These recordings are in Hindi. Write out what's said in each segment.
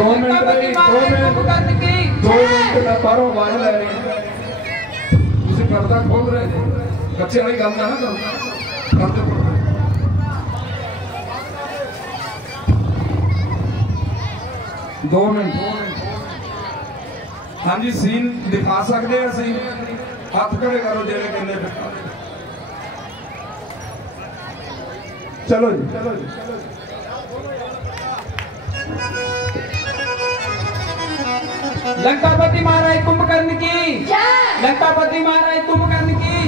2 मिनट का बाहरों आवाज लै रही तुम पर्दा खोल रहे थे बच्चे वाली गल ना करते 2 मिनट हाँ जी सीन दिखा सकते हैं सीन हाथ खड़े करो जेड़े कहने चलो जी लंकापति महाराज कुंभकर्ण की लंकापति महाराज कुंभकर्ण की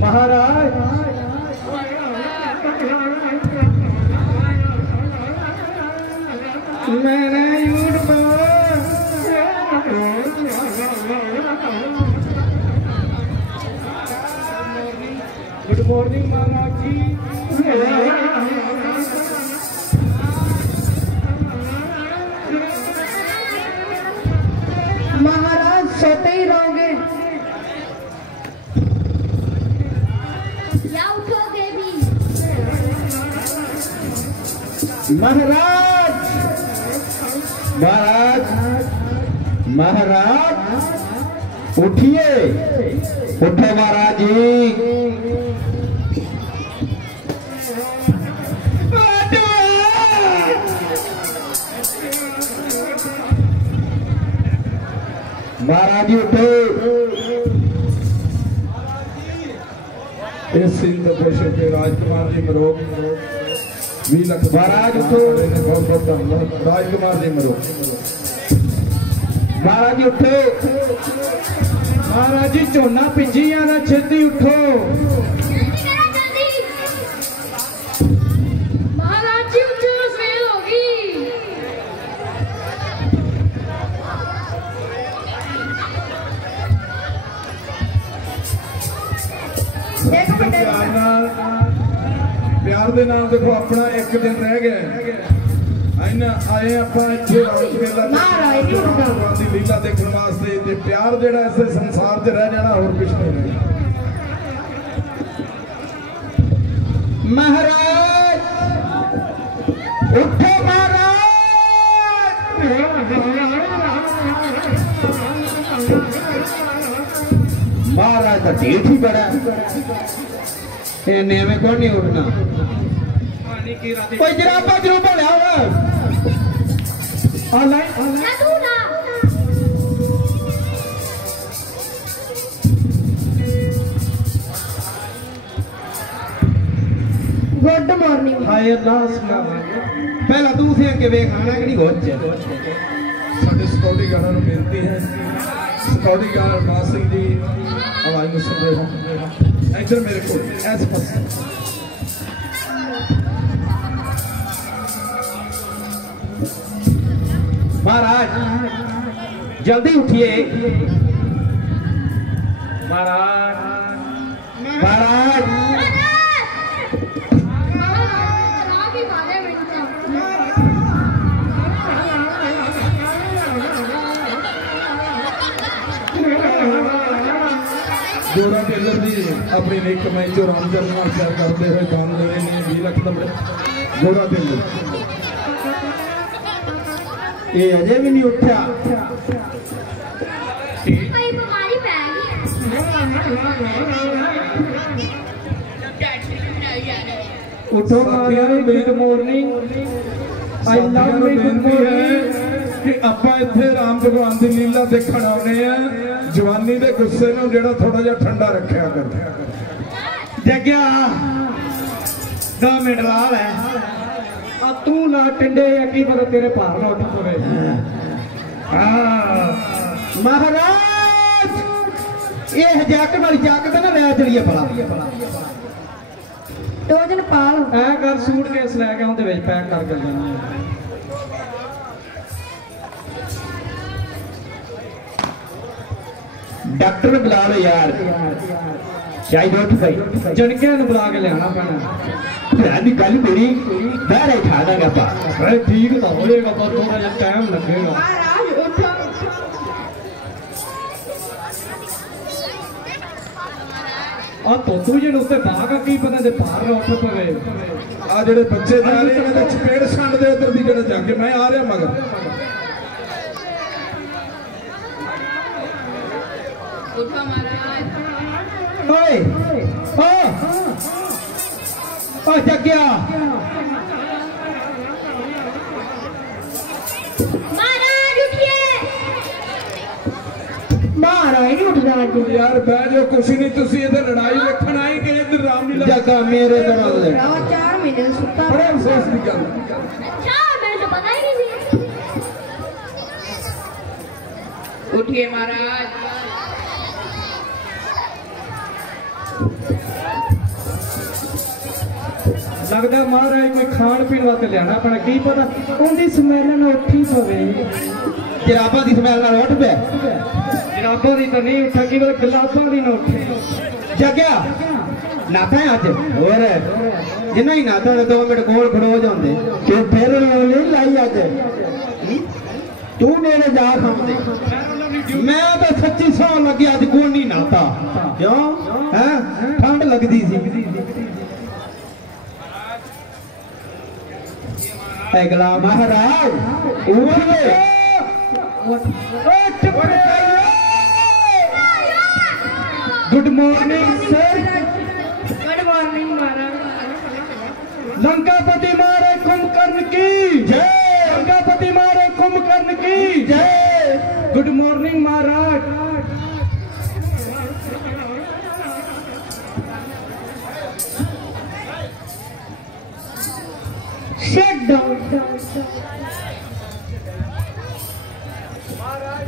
महाराज मैंने गुड मॉर्निंग महाराज जी महाराज सोते ही रहोगे या उठोगे भी महाराज महाराज महाराज उठिए उठो महाराज जी महाराज जी उठो इस सीन तो पेश के राजकुमार जी मरो 20 लाख महाराज उठो बहुत बहुत धन्यवाद राजकुमार जी मरो महाराज जी उठो महाराज जी झोना पिंजी आना छेती उठो महाराज जी उठो सवेर होगी प्यार दे नाम देखो अपना एक दिन रह गया आए अपना लीला देखने वास्ते प्यार जेड़ा इस संसार च रह जाना और कुछ नहीं महाराज उठो महाराज का ढेठ ही बड़ा में कौन नहीं उठना कोई जराबा जरूबा लिया गुड मॉर्निंग पहला तू थे कि वे खाना कि नहीं गोच साडे सिक्योरिटी गार्डां नूं बेनती है सिक्योरिटी गार्ड मां सिंह जी आवाज में सुन रहे हो इधर मेरे को ऐसे पास महाराज जल्दी उठिए महाराज महाराज जोरा टेलर जी अपनी नेक कमाई चो राम करना शेयर करते हुए दान दे रहे हैं 20 लाख नंबर जोरा टेलर ये अजय भी नहीं उठा उठो good morning I love you good morning कि ਆਪਾਂ ਇੱਥੇ राम भगवान की लीला देखण आने हैं जवानी के गुस्से ਨੂੰ ਜਿਹੜਾ थोड़ा ਜਿਹਾ ठंडा रखा कर जग्या 2 मिनट ला लै आ तू ला टिंडे या की पता तेरे भार ना उठ पवे। महाराज ये जैकेट वाली जैकेट ना ले चलिए भला टोजन पाल ऐ कर सूट केस लैके उहदे विच पैक करके जाना। डॉक्टर बुला लो यार चाहिए उठ भाई जणके नु बुला के लेना पैना। भी गल मेरी बाहर उठा देंगे पा अरे ठीक तो होएगा पर थोड़ा जिहा टाइम लगेगा। महाराज उठो आ तो तू जे उत्ते भाग की पता दे भार ना उठ पवे। आ जेडे बच्चे जा रहे हैं इन्हां चपेड़ छंड दे इधर दी जेड़ा जाके मैं आ रहा मगर उठो महाराज ओए ओ जग्या महाराज उठिए। महाराज नहीं उठ रहा यार बह जाओ कुछ नहीं तुसी इधर लड़ाई देखण आएंगे इधर रामलीला जग्गा मेरे तरह ले 4 महीने से सुता बड़े अफसोस की गल। अच्छा मैंने तो पता ही नहीं थी। उठिए महाराज। लगता महाराज कोई खाण पीण वास्ते लियाना पैना की पता उनकी स्मैल ना उठी पवे। जराबा दी स्मैल नाल उठ पे जराबा दी तो नहीं उठा की बल गुलाबा दी ना उठे। जग्या नाता है अज और जिन्ना ही नाता 2 मिनट कोल खड़ो जांदे ते फिर नहीं लाई अज तू नेड़े जा खांदे मैं तो सच्ची सौ लगी अज कोई नहीं नाता क्यों हैं ठंड लगदी सी। अगला महाराज good morning sir. Good morning महाराज। लंकापति मारे कुंभकर्ण की जय। लंकापति मारे कुंभकर्ण की जय। गुड मॉर्निंग महाराज। Sit down. महाराज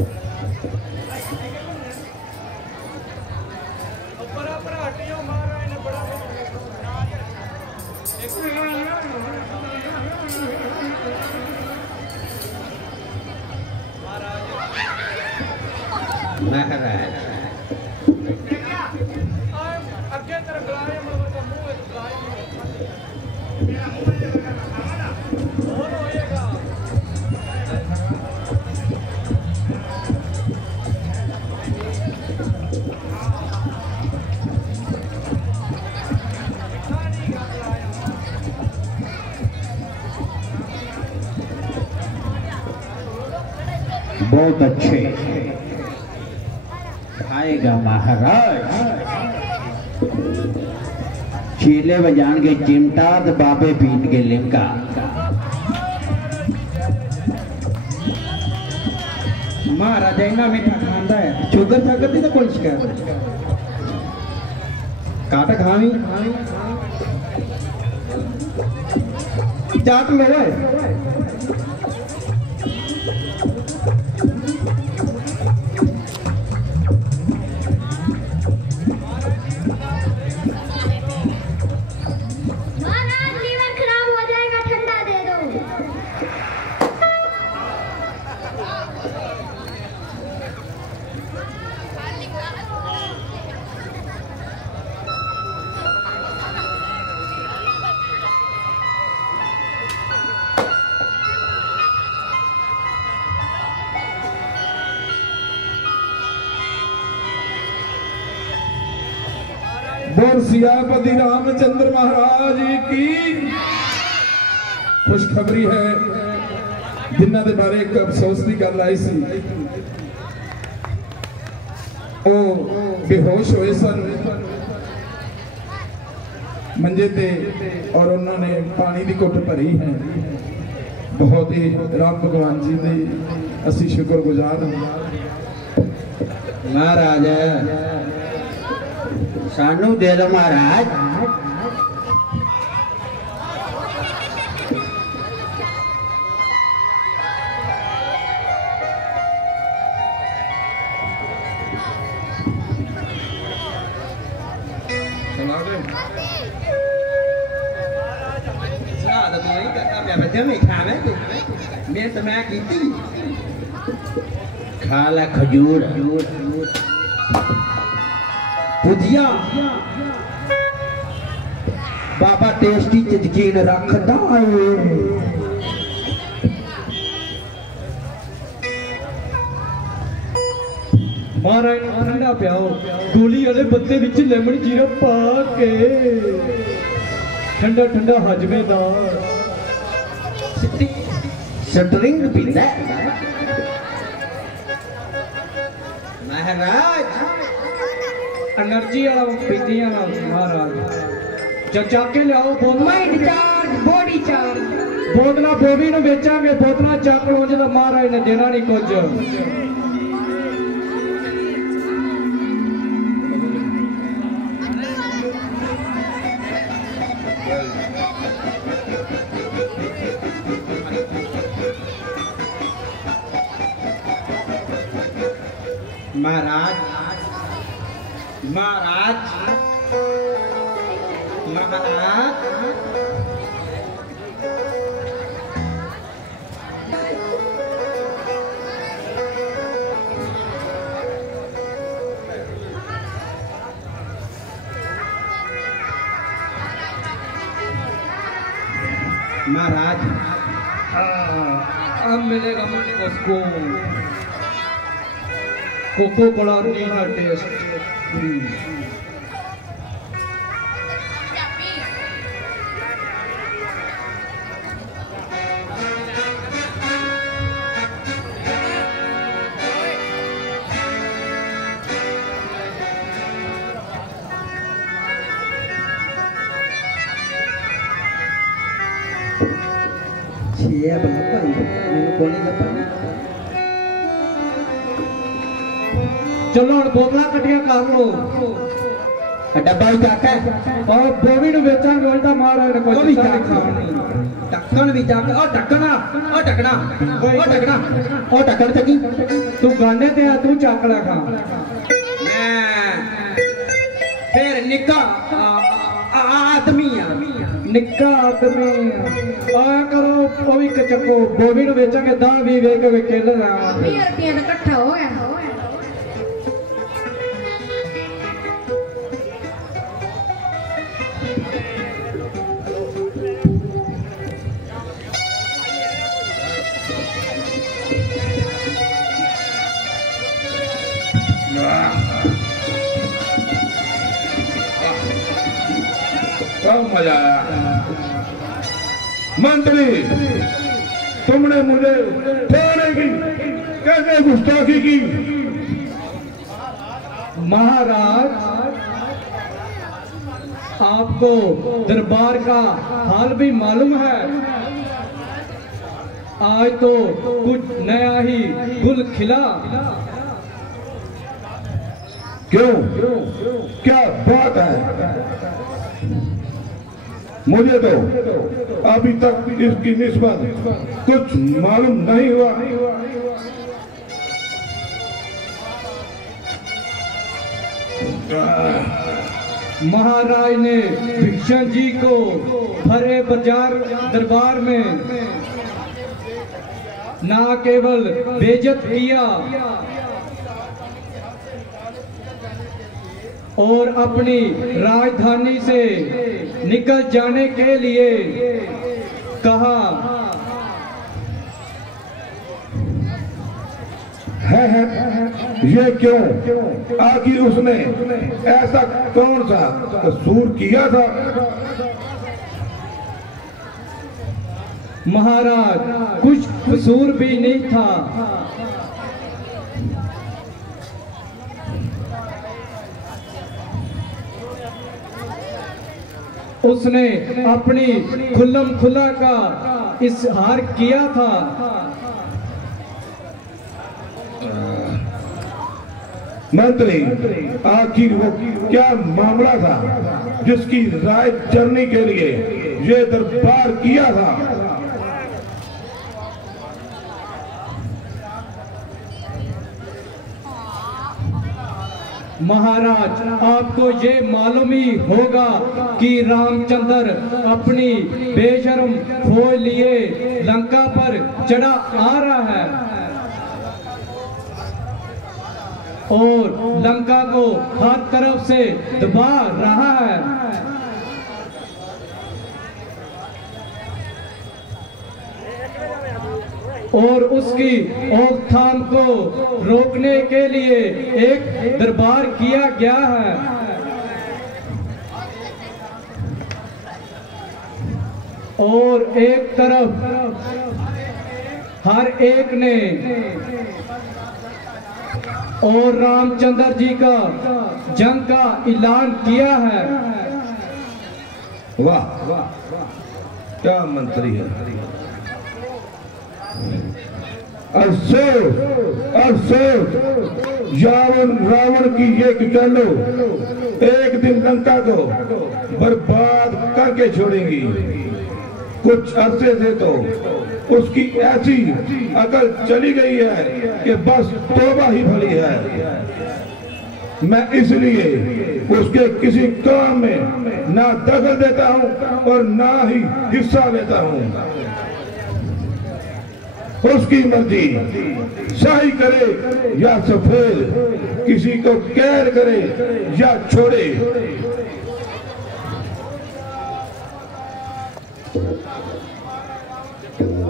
बहुत अच्छे खाएगा महाराज। चीले बजान के चिमटा तो बाबे पीट के लिमका। महाराज इन्ना मीठा खांदा है शुगर शगर दी तो कोई शिकायत काट खावी चाट ले बोल सियापति रामचंद्र महाराज की खुशखबरी है जिन्हों के बारे एक अफसोस की गल आई सी। वो बेहोश हुए सन मंजे ते और उन्होंने पानी की घुट भरी है। बहुत ही राम भगवान जी ने असी शुक्रगुजार हाँ। महाराज सानू दे दो महाराज। ते मैं खावे मैं तो मैं कीती खा ले खजूर भुजिया बाबा टेस्टी च यकीन रखदा है महाराज ठंडा पियाओ गोली वाले पत्ते विच लेमन जीरा पा के ठंडा ठंडा हजमेदार स्ट्रिंग पींदा महाराज एनर्जी वाला पीतियां ना महाराज चचा के लियाओ माइंड चार्ज बॉडी चार्ज बोतला बॉबी ਨੂੰ ਵੇਚਾਂਗੇ बोतला ਚੱਕ ਲੋ ਜਿਹਦਾ ਮਹਾਰਾਜ ਨੇ ਦੇਣਾ ਨਹੀਂ ਕੁਝ महाराज महाराज महाराज महाराज अब मिलेगा मुझको सुकून कोको कोला नीला टेस्ट छे बाबा मैंने कोनी लपना चलो ਹੁਣ ਬੋਤਲਾਂ ਇਕੱਠੀਆਂ ਕਰ ਲੋ डब्बा भी चाक है और ਬੋਬੀ ਨੂੰ ਵੇਚਾਂਗੇ ਉਲਟਾ ਮਹਾਰਾਜ ਨੇ वो ਕੁਝ भी ਨਹੀਂ चाक ਖਾਣੀ ढक्कन भी चाक और ढक्कना और ढक्कना और ढक्कना और ढक्कन चकी ਤੂੰ ਗਾਂਡੇ ਤੇ ਆ ਤੂੰ ਚੱਕ ਲੈ ਖਾ मैं फिर निका आदमी ਨਿੱਕਾ ਆਦਮੀ ਆ ਕਰੋ ਉਹ ਵੀ ਚੱਕੋ ਬੋਬੀ ਨੂੰ ਵੇਚਾਂਗੇ 10 20 ਵੇਚ ਕੇ ਖੇਲ ਰਹਾ 20 ਰੁਪਏ ਦਾ ਇਕੱਠਾ ਹੋ ਗਿਆ मजा आया मंत्री तुमने मुझे ठहरे की कैसे गुस्ताखी की महाराज आपको दरबार का हाल भी मालूम है आज तो कुछ नया ही गुल खिला क्यों क्या बात है मुझे तो अभी तक इसकी निस्बत कुछ मालूम नहीं हुआ महाराज ने भीषण जी को भरे बाजार दरबार में ना केवल बेइज्जत किया और अपनी राजधानी से निकल जाने के लिए कहा है ये क्यों आखिर उसने ऐसा कौन सा कसूर किया था महाराज कुछ कसूर भी नहीं था उसने अपनी खुल्लम खुल्ला का इजहार किया था मंत्री आखिर वो क्या मामला था जिसकी राय चरने के लिए ये दरबार किया था महाराज आपको ये मालूम ही होगा कि रामचंद्र अपनी बेशर्म फौज लिए लंका पर चढ़ा आ रहा है और लंका को हर तरफ से दबा रहा है। और उसकी रोकथाम को रोकने के लिए एक दरबार किया गया है। और एक तरफ हर एक ने और रामचंद्र जी का जंग का ऐलान किया है। वाह वाह, क्या मंत्री है। रावण की ये कह लो, एक दिन लंका को बर्बाद करके छोड़ेंगी। कुछ अरसे से तो उसकी ऐसी अकल चली गई है कि बस तौबा ही भली है। मैं इसलिए उसके किसी काम में ना दखल देता हूं और ना ही हिस्सा लेता हूं। उसकी मर्जी, शाही करे या सफेद, किसी को कैद करे या छोड़े।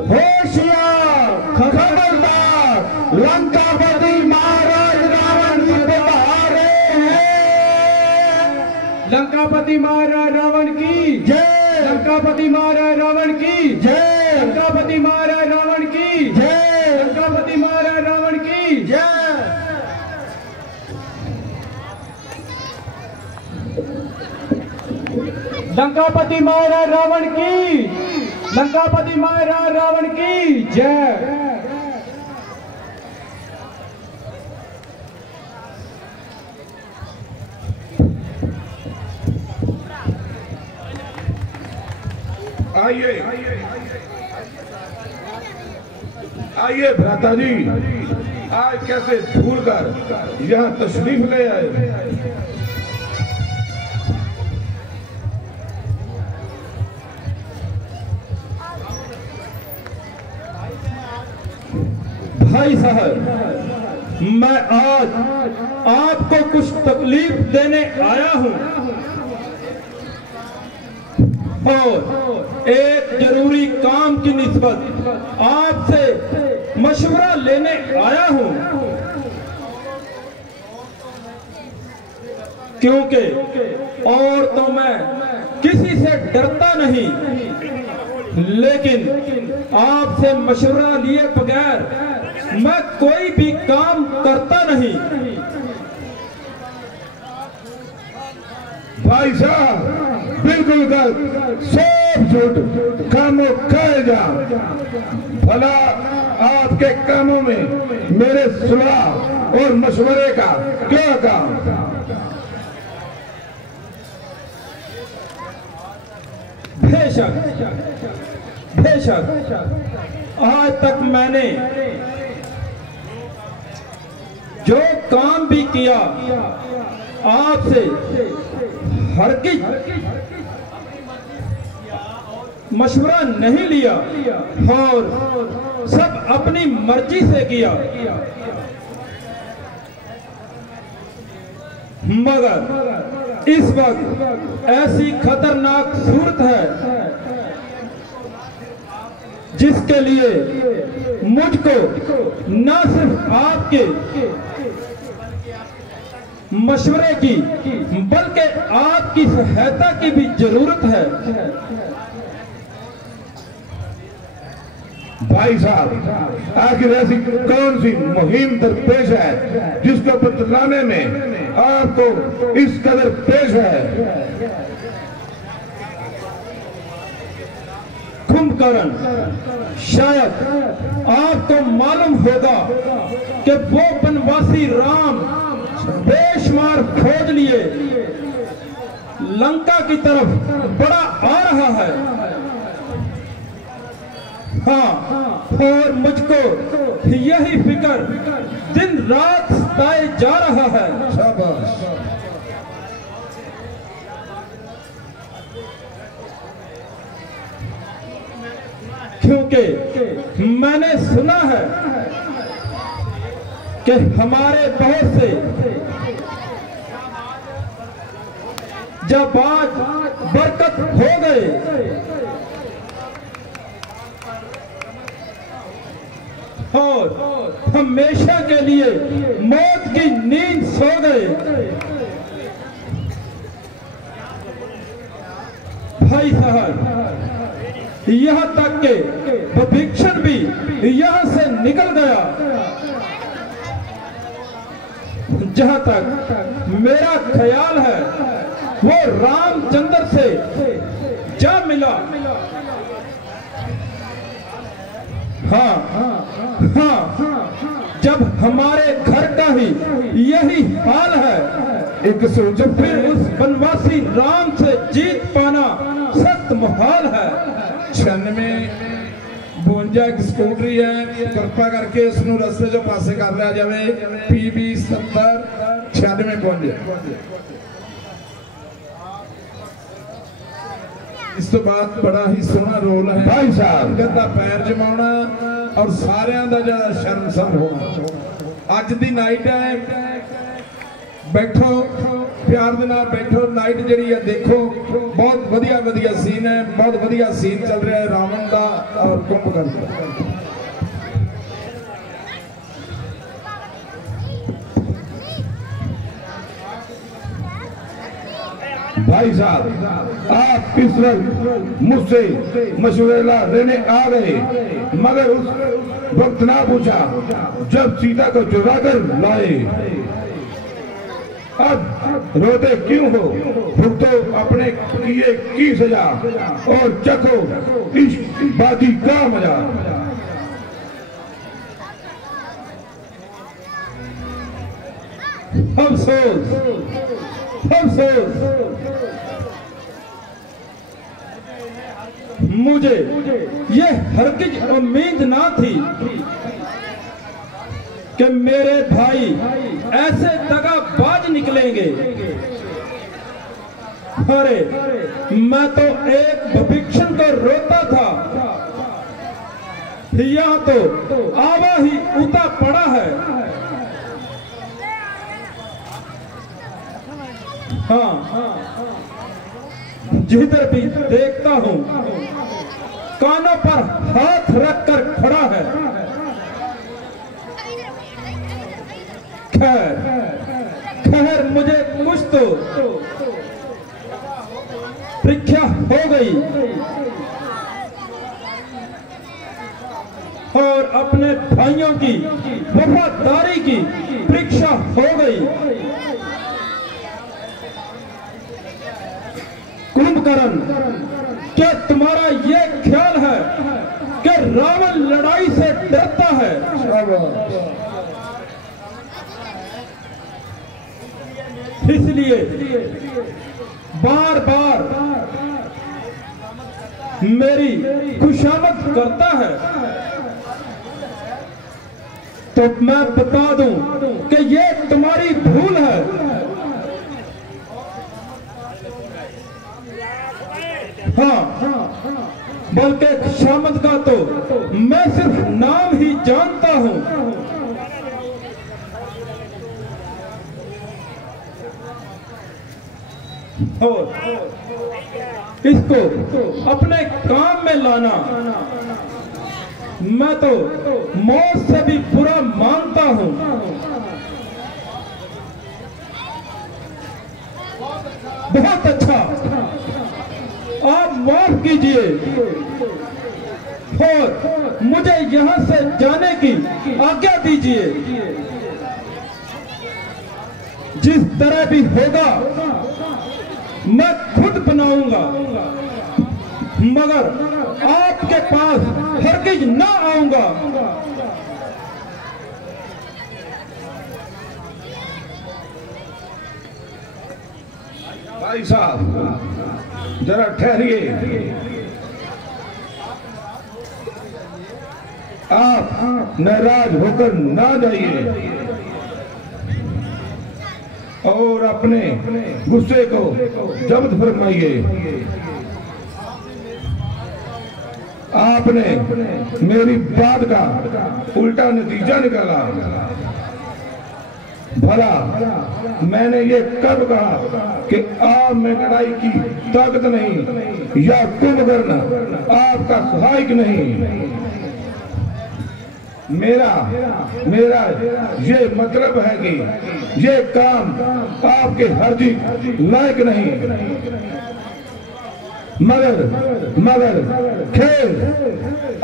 होशियार, खबरदार, लंकापति महाराज रावण की बहारे हैं। लंकापति महाराज रावण की जय। लंकापति महाराज रावण की जय। लंकापति महाराज रावण की जय। लंकापति महाराज रावण की जय। लंकापति महाराज रावण की, लंकापति महाराज रावण की जय। आइए आइए भ्राता जी, आज कैसे भूल कर यहाँ तशरीफ ले आए। भाई साहब, मैं आज आपको कुछ तकलीफ देने आया हूं और एक जरूरी काम की निस्बत आपसे मशवरा लेने आया हूं, क्योंकि और तो मैं किसी से डरता नहीं, लेकिन आपसे मशवरा लिए बगैर मैं कोई भी काम करता नहीं। भाई साहब बिल्कुल गलत, सब झूठ, कामों कहे जा। भला आपके कामों में मेरे सलाह और मशवरे का क्या काम? बेशक बेशक, आज तक मैंने जो काम भी किया आपसे हरगिज़ मशवरा नहीं लिया और सब अपनी मर्जी से किया। मगर इस वक्त ऐसी खतरनाक सूरत है जिसके लिए मुझको न सिर्फ आपके मशवरे की बल्कि आपकी सहायता की भी जरूरत है। भाई साहब, आखिर ऐसी कौन सी मुहिम दरपेश है जिसको बतलाने में आपको इस कदर पेश है? कुंभकर्ण, शायद आपको मालूम होगा कि वो बनवासी राम बेशुमार खोज लिए लंका की तरफ बड़ा आ रहा है। हाँ, और मुझको यही फिक्र दिन रात सताए जा रहा है। शाबाश। क्योंकि मैंने सुना है कि हमारे बहुत से जब आज बरकत हो गए और हमेशा के लिए मौत की नींद सो गए। भाई साहब, यहाँ तक के विभीषण भी यहाँ से निकल गया। जहाँ तक मेरा ख्याल है वो रामचंद्र से जा मिला। हाँ, जब हमारे घर का ही यही हाल है, एक सोचो फिर उस वनवासी राम से जीत पाना सख्त मुहाल है। 9652 एक स्कूटरी है, कृपा करके इसनों रस्ते जो पासे कर लिया जाए। PB 70 9652। इस तो बाद बड़ा ही सोहना रोल है भाई साहब, संगत दा पैर जमाना और सारिਆਂ ਦਾ ਜਿਹੜਾ ਸ਼ਰਮਸਾਰ ਹੋਣਾ। ਅੱਜ ਦੀ ਨਾਈਟ ਹੈ, बैठो प्यार दे नाल बैठो। नाइट जिहड़ी है देखो, बहुत वधिया वधिया सीन है, बहुत वधिया सीन चल रहा है रावण का और कुंभकर्ण का। भाई साहब, आप इस वक्त मुझसे मशवरा लेने आ गए, मगर उस वक्त ना पूछा जब सीता को चुरा कर लाए। अब रोते क्यों हो? भुगतो अपने किए की सजा और चखो इश्क बाजी का मजा। अफसोस अफसोस, मुझे ये हरगिज उम्मीद ना थी कि मेरे भाई ऐसे दगाबाज निकलेंगे। अरे मैं तो एक विभीषण को रोता था, यहाँ तो आवा ही उता पड़ा है। हाँ, जिधर भी देखता हूँ कानों पर हाथ रखकर खड़ा है। खैर मुझे कुछ तो परीक्षा हो गई और अपने भाइयों की वफादारी की परीक्षा हो गई। कुंभकर्ण, क्या तुम्हारा ये ख्याल है कि रावण लड़ाई से डरता है? इसलिए बार बार मेरी खुशामद करता है। तो मैं बता दूं कि ये तुम्हारी भूल है। हाँ, बल्कि खुशामद का तो मैं सिर्फ नाम ही जानता हूं। और इसको अपने काम में लाना मैं तो मौत से भी बुरा मानता हूं। बहुत अच्छा, आप माफ कीजिए और मुझे यहां से जाने की आज्ञा दीजिए। जिस तरह भी होगा मैं खुद बनाऊंगा, मगर आपके पास हरगिज ना आऊंगा। भाई साहब जरा ठहरिए, आप नाराज होकर ना जाइए और अपने गुस्से को जब्त फरमाइए। आपने मेरी बात का उल्टा नतीजा निकाला। भला मैंने ये कब कहा कि आप में लड़ाई की ताकत नहीं या कुंभकर्ण आपका सहायक नहीं। मेरा ये मतलब है कि ये काम आपके हर्जी लायक नहीं। मगर खेल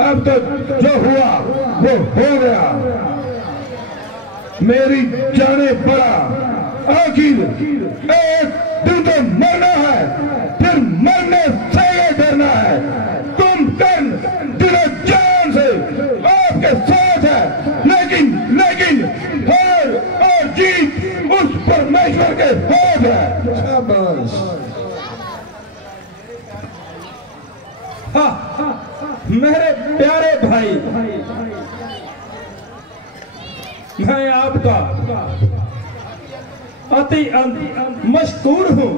अब तो जो हुआ वो हो गया। मेरी जाने पड़ा, आखिर एक दिन तो मरना है, फिर मरने से ये डरना है। तुम कर्ण दिलो जान से आपके साथ है, लेकिन हार और जीत उस परमेश्वर के हाथ है। शाबाश। मेरे प्यारे भाई, मैं आपका अति मशकूर हूं,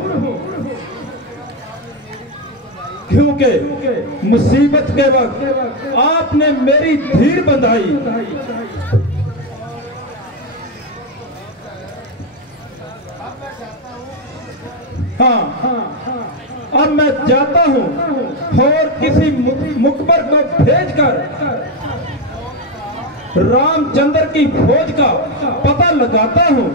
क्योंकि मुसीबत के वक्त आपने मेरी धीर बंधाई। हाँ, अब मैं जाता हूं और किसी मुखबर को भेजकर रामचंद्र की फौज का पता लगाता हूं।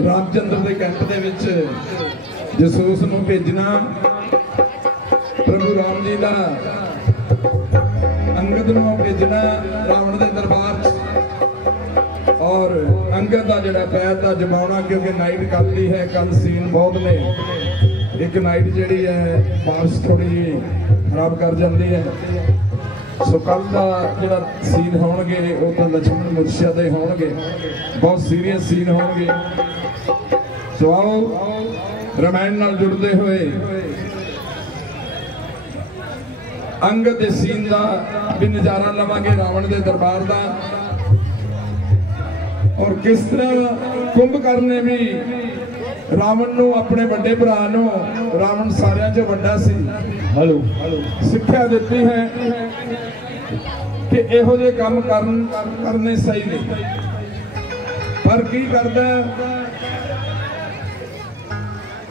रामचंद्र के कैंप दे विच जसूस नूं भेजना, प्रभु राम जी का अंगद नूं भेजना रावण के दरबार और अंगद का जिहड़ा पैर दा जमाना, क्योंकि नाइट कल दी है, कल सीन बहुत ने। एक नाइट जिहड़ी है बारिश थोड़ी खराब कर जाती है, सो कल का जिहड़ा सीन होणगे वो तो लक्ष्मण मुर्शिया दे होणगे, बहुत सीरीयस सीन होणगे। सो आओ रामायण नाल जुड़ते हुए अंगद दे सीन का भी नज़ारा लवांगे, रावण के दरबार का, और किस तरह कुंभकर्ण ने भी रावण नूं अपने बड़े भरा नूं, रावण सारियां चों वड्डा सी, सिक्ख्या दित्ती है कि इहो जिहे काम करने सही नहीं। पर की करदा,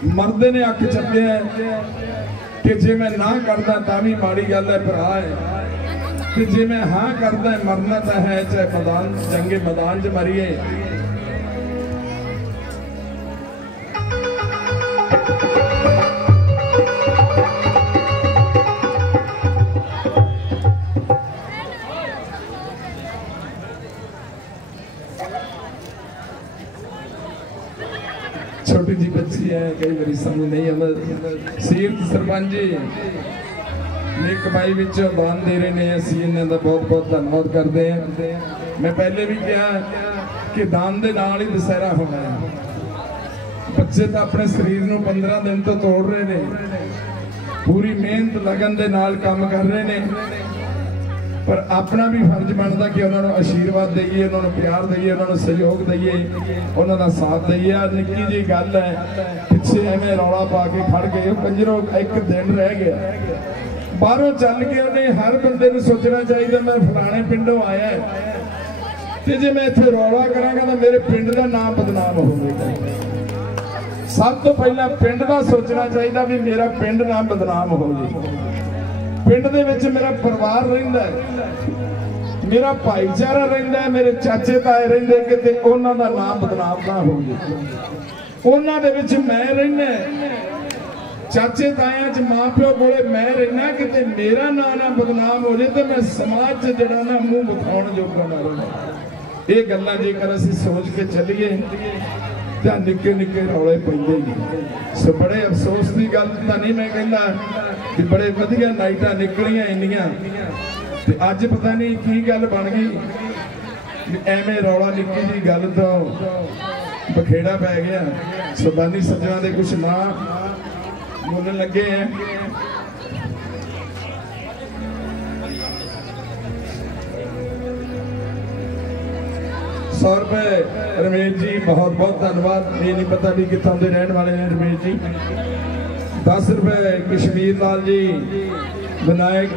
मर्द ने अख चक्या कि जे मैं ना करदा तां भी माड़ी गल है, भरा है, ते जे मैं हाँ करदा मरना तो है, चाहे मैदान जंगे मैदान च मरीए। छोटी जी बच्ची है, कई बार समझ नहीं आता। सीरत सरपंच जी नेक कमाई विचों दान दे रहे हैं, असीं इन्हां दा बहुत बहुत धन्नवाद करते हैं। मैं पहले भी कहा कि दान दे नाल ही दशहरा होना है। बच्चे तो अपने शरीर नूं 15 दिन तो तोड़ रहे हैं, पूरी मेहनत लगन दे नाल काम कर रहे हैं, पर अपना भी फर्ज बनता कि उन्होंने आशीर्वाद दईए, उन्होंने प्यार दईए, उन्होंने सहयोग दईए, उन्होंने साथ दईए। निक्की जी गल है, पिछे एवं रौला पा के खड़ गए कंजरों, एक दिन रह गया, बाहरों चल के उन्हें हर बंदे को सोचना चाहिए मैं फलाने पिंडों आया ते जे मैं इत्थे रौला करांगा तो मेरे पिंड का नाम बदनाम होगा। सब तो पहला पिंड का सोचना चाहिए भी मेरा पिंड ना बदनाम हो जाए। पिंड दे विच मेरा परिवार रहिंदा है, मेरा भाईचारा रहिंदा है, मेरे चाचे ताए रहिंदे किते उन्हां दा नाम बदनाम ना हो जाए। उन्हां दे विच मैं रहिंदा, चाचे तायां च मां प्यो कोले मैं रहना, किते मेरा नाम ना बदनाम हो जाए तो मैं समाज च जिहड़ा ना मूंह विखाउण जोगा ना रहां। ये गल्लां जेकर असीं सोच के चलीए तां निक्के निक्के रौले पैंदे नहीं। सो बड़े अफसोस की गल तां नहीं मैं कहंदा कि बड़े वधिया नाइटां निकलियां इंनियां ते अज पता नहीं की गल बन गई, एवें रौला निक्की जी गल तो बखेड़ा पै गया। सरदानी सज्जना के कुछ ना बोलने लगे हैं। 100 रुपए रमेश जी, बहुत बहुत धन्यवाद। ये नहीं पता भी कितों के रहने वाले हैं रमेश जी। 10 रुपए कश्मीर लाल जी विनायक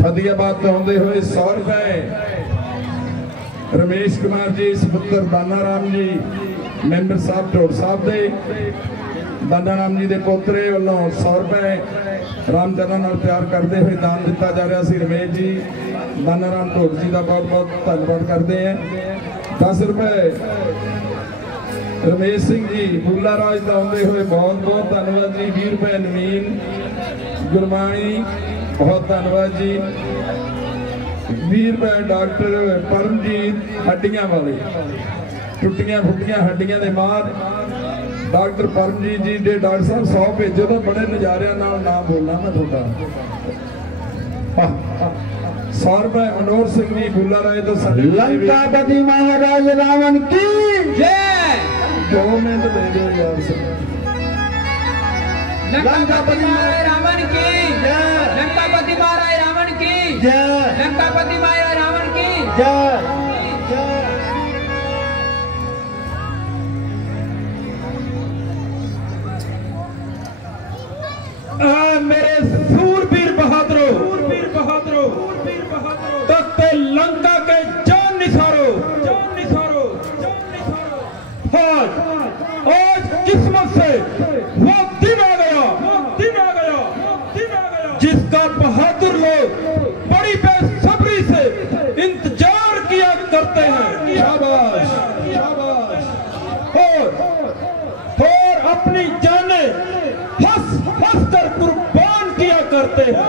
फतेहाबाद तो आते हुए। 100 रुपए रमेश कुमार जी सपुत्र दाना राम जी मैंबर साहब ढोड़ साहब दे दाना राम जी के पोतरे वालों 100 रुपए रामचंद्र नाल प्यार करते हुए दान दिता जा रहा सी। रमेश जी दाना राम ढोड़ जी का बहुत बहुत धन्यवाद करते हैं। 10 रुपए रमेश सिंह जी बूला राज तो आते हुए बहुत बहुत धन्यवाद जी। 20 रुपए नवीन गुरमाणी बहुत धन्यवाद जी। 20 रुपए डॉक्टर परमजीत हड्डियां वाले टुटियां फुटियां हड्डियां के मार डॉक्टर परमजीत जी जे डॉक्टर साहब 100 भेजो तो बड़े नजारे नाम बोलना मैं थोड़ा। 100 रुपए मनोहर सिंह जी बुला राय तो लंकापति महाराज रावण की जय। 2 मिनट दे दो यार सर। लंकापति महाराज रावण की जय। लंकापति महाराज रावण की जय। लंकापति महाराज रावण की जय। मेरे सूरबीर बहादुरों तख्ते लंका के जान निसारो आज किस्मत से वो दिन आ गया जिसका बहादुर लोग बड़ी बेसब्री से इंतजार किया करते हैं। शाबाश और अपनी जाने हंस कर कुर्बान किया करते हैं।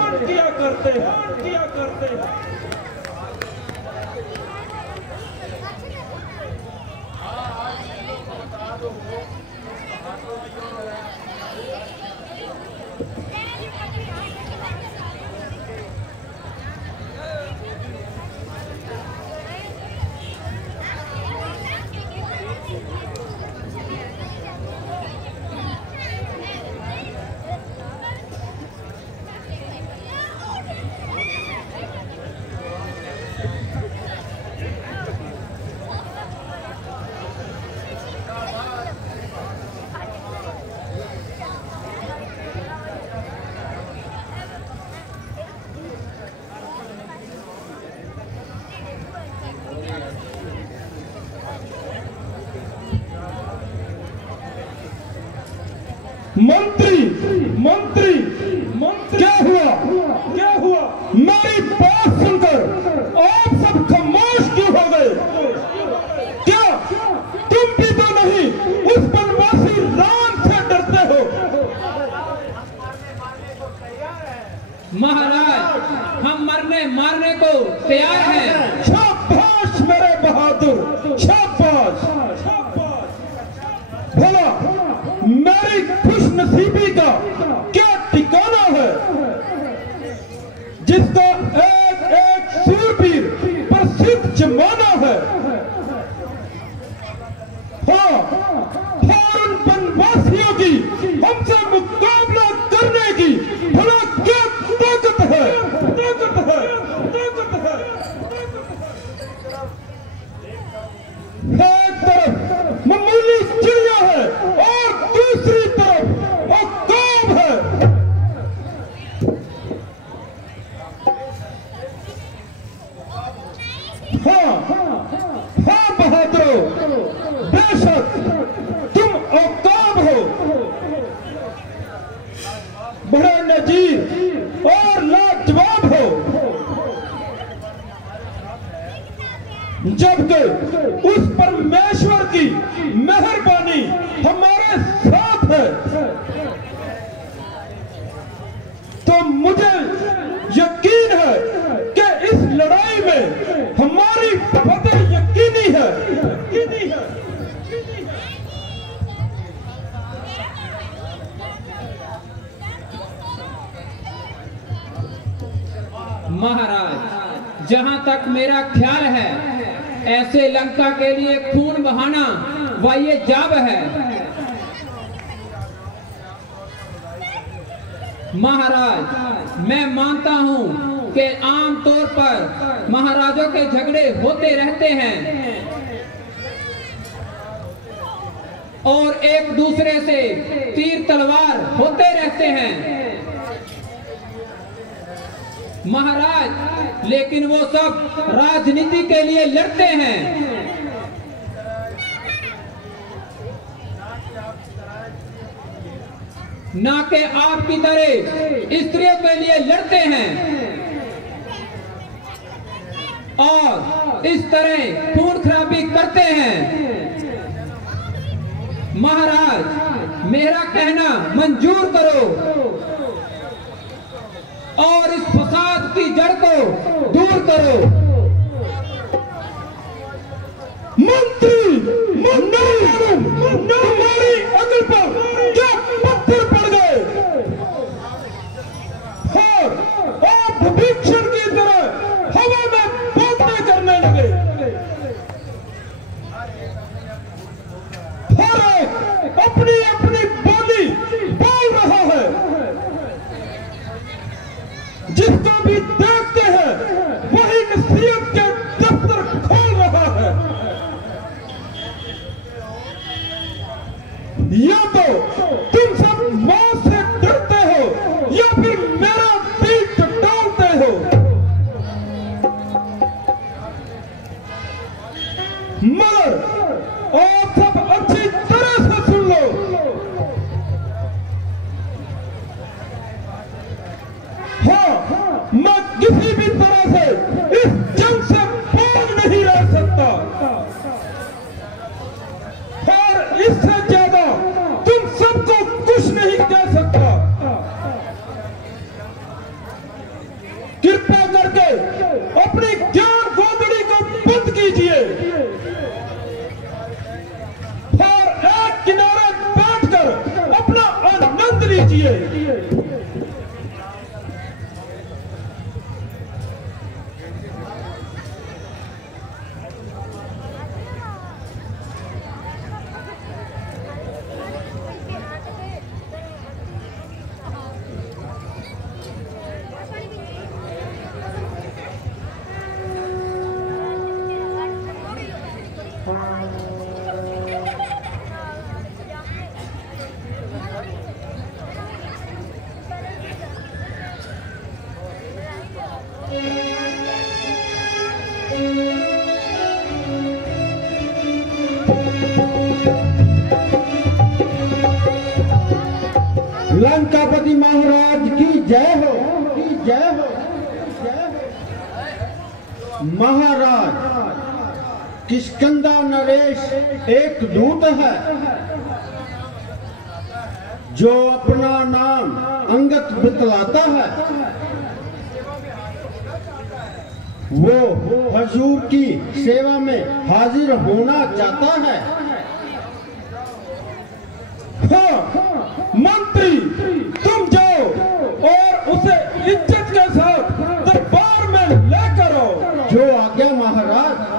मंत्री क्या हुआ मेरी बात सुनकर आप सब खामोश क्यों हो गए? क्या तुम भी तो नहीं उस बनवासी राम से डरते हो? महाराज हम मरने मारने को तैयार हैं। शाबाश मेरे बहादुर, शाबाश। भला मेरी खुश नसीबी का क्या ठिकाना है जिसका एक एक सूरबीर प्रसिद्ध जमाना है। हाँ और उन बनवासियों की हमसे मुकाबला करने की भला क्या ताकत है? एक तरफ मामूली चिड़िया है और दूसरी तरफ औकाब है। हाँ बहादुरों, बेशक तुम औकाब हो, बड़े नजीर और लाजवाब हो, जबकि उस परमेश्वर की मेहरबानी हमारे साथ है। तो मुझे यकीन है कि इस लड़ाई में हमारी फतेह यकीनी है। महाराज जहां तक मेरा ख्याल है ऐसे लंका के लिए खून बहाना वह ये जब है। महाराज मैं मानता हूं कि आम तौर पर महाराजों के झगड़े होते रहते हैं और एक दूसरे से तीर तलवार होते रहते हैं महाराज, लेकिन वो सब राजनीति के लिए लड़ते हैं, ना कि आपकी तरह स्त्रियों के लिए लड़ते हैं और इस तरह खून खराबी करते हैं। महाराज मेरा कहना मंजूर करो और इस फसाद की जड़ को दूर करो। मंत्री हमारी अकल पर क्या पत्थर पड़ गए और आप भीषण की तरह हवा में बातें करने लगे। हर एक अपनी अपनी बोली बोल रहा है, जिसको भी देखते हैं वही नसीहत के दफ्तर खोल रहा है। या तो तुम सब मौत से डरते हो या फिर मेरा पीठ डालते हो। मगर आप सब अच्छी तरह से सुन लो, हाँ मैं किसी भी तरह से इस जंग से बाज नहीं रह सकता और इससे ज्यादा तुम सबको कुछ नहीं कह सकता। कृपया करके अपनी ज्ञान गोदड़ी को बंद कीजिए और एक किनारे बैठकर अपना आनंद लीजिए। लंकापति महाराज की जय हो, की जय हो, जय हो। महाराज किष्किंधा नरेश एक दूत है जो अपना नाम अंगद बतलाता है। वो हजूर की सेवा में हाजिर होना चाहता है। हाँ, मंत्री तुम जाओ और उसे इज्जत के साथ दरबार में लेकर आओ। जो आज्ञा महाराज।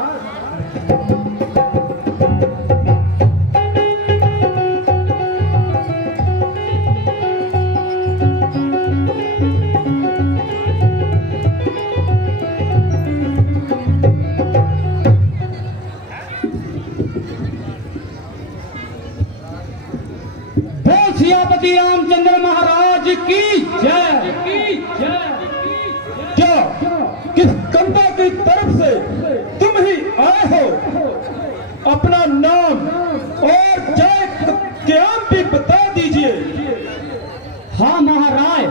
सियापति रामचंद्र महाराज की जय, की जय। क्या किष्किंधा की तरफ से तुम ही आए हो? अपना नाम और जय क्याम भी बता दीजिए। हाँ महाराज,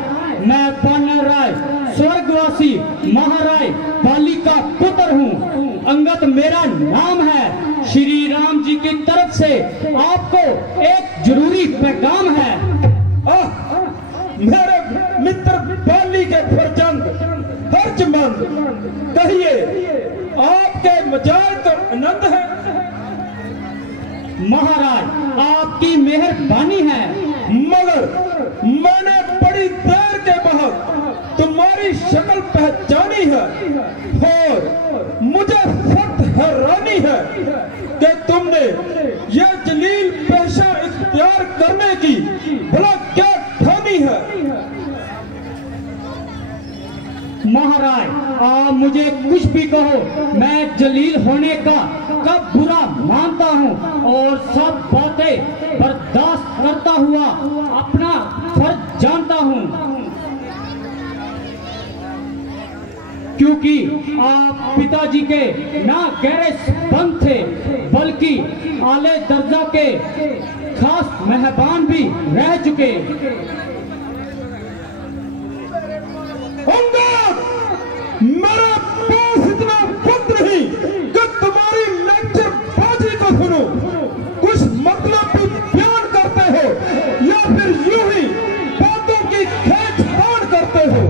मैं पान्नाराय स्वर्गवासी महाराय बाली का पुत्र हूँ। अंगद मेरा नाम है। श्री राम जी की तरफ से आपको एक जरूरी पैगाम है। मेरे मित्र बाली के फरजंद हर्षमंद, कहिए आपके मजाल तो आनंद है। महाराज आपकी मेहरबानी है, मगर मैंने बड़ी देर के बाद तुम्हारी शक्ल पहचानी है और मुझे सख्त हैरानी है कि तुमने ये भला क्या ठानी है? महाराज आप मुझे कुछ भी कहो, मैं जलील होने का कब बुरा मानता हूँ और सब बातें बर्दाश्त करता हुआ अपना फर्ज जानता हूँ, क्योंकि आप पिताजी के ना गहरे संबंध थे बल्कि आले दर्जा के खास मेहमान भी रह चुके। मेरे पास इतना वक्त नहीं कि तुम्हारी लेक्चर बाजी को सुनो। कुछ मतलब भी बयान करते हो या फिर यूं ही बातों की खींचतान करते हो।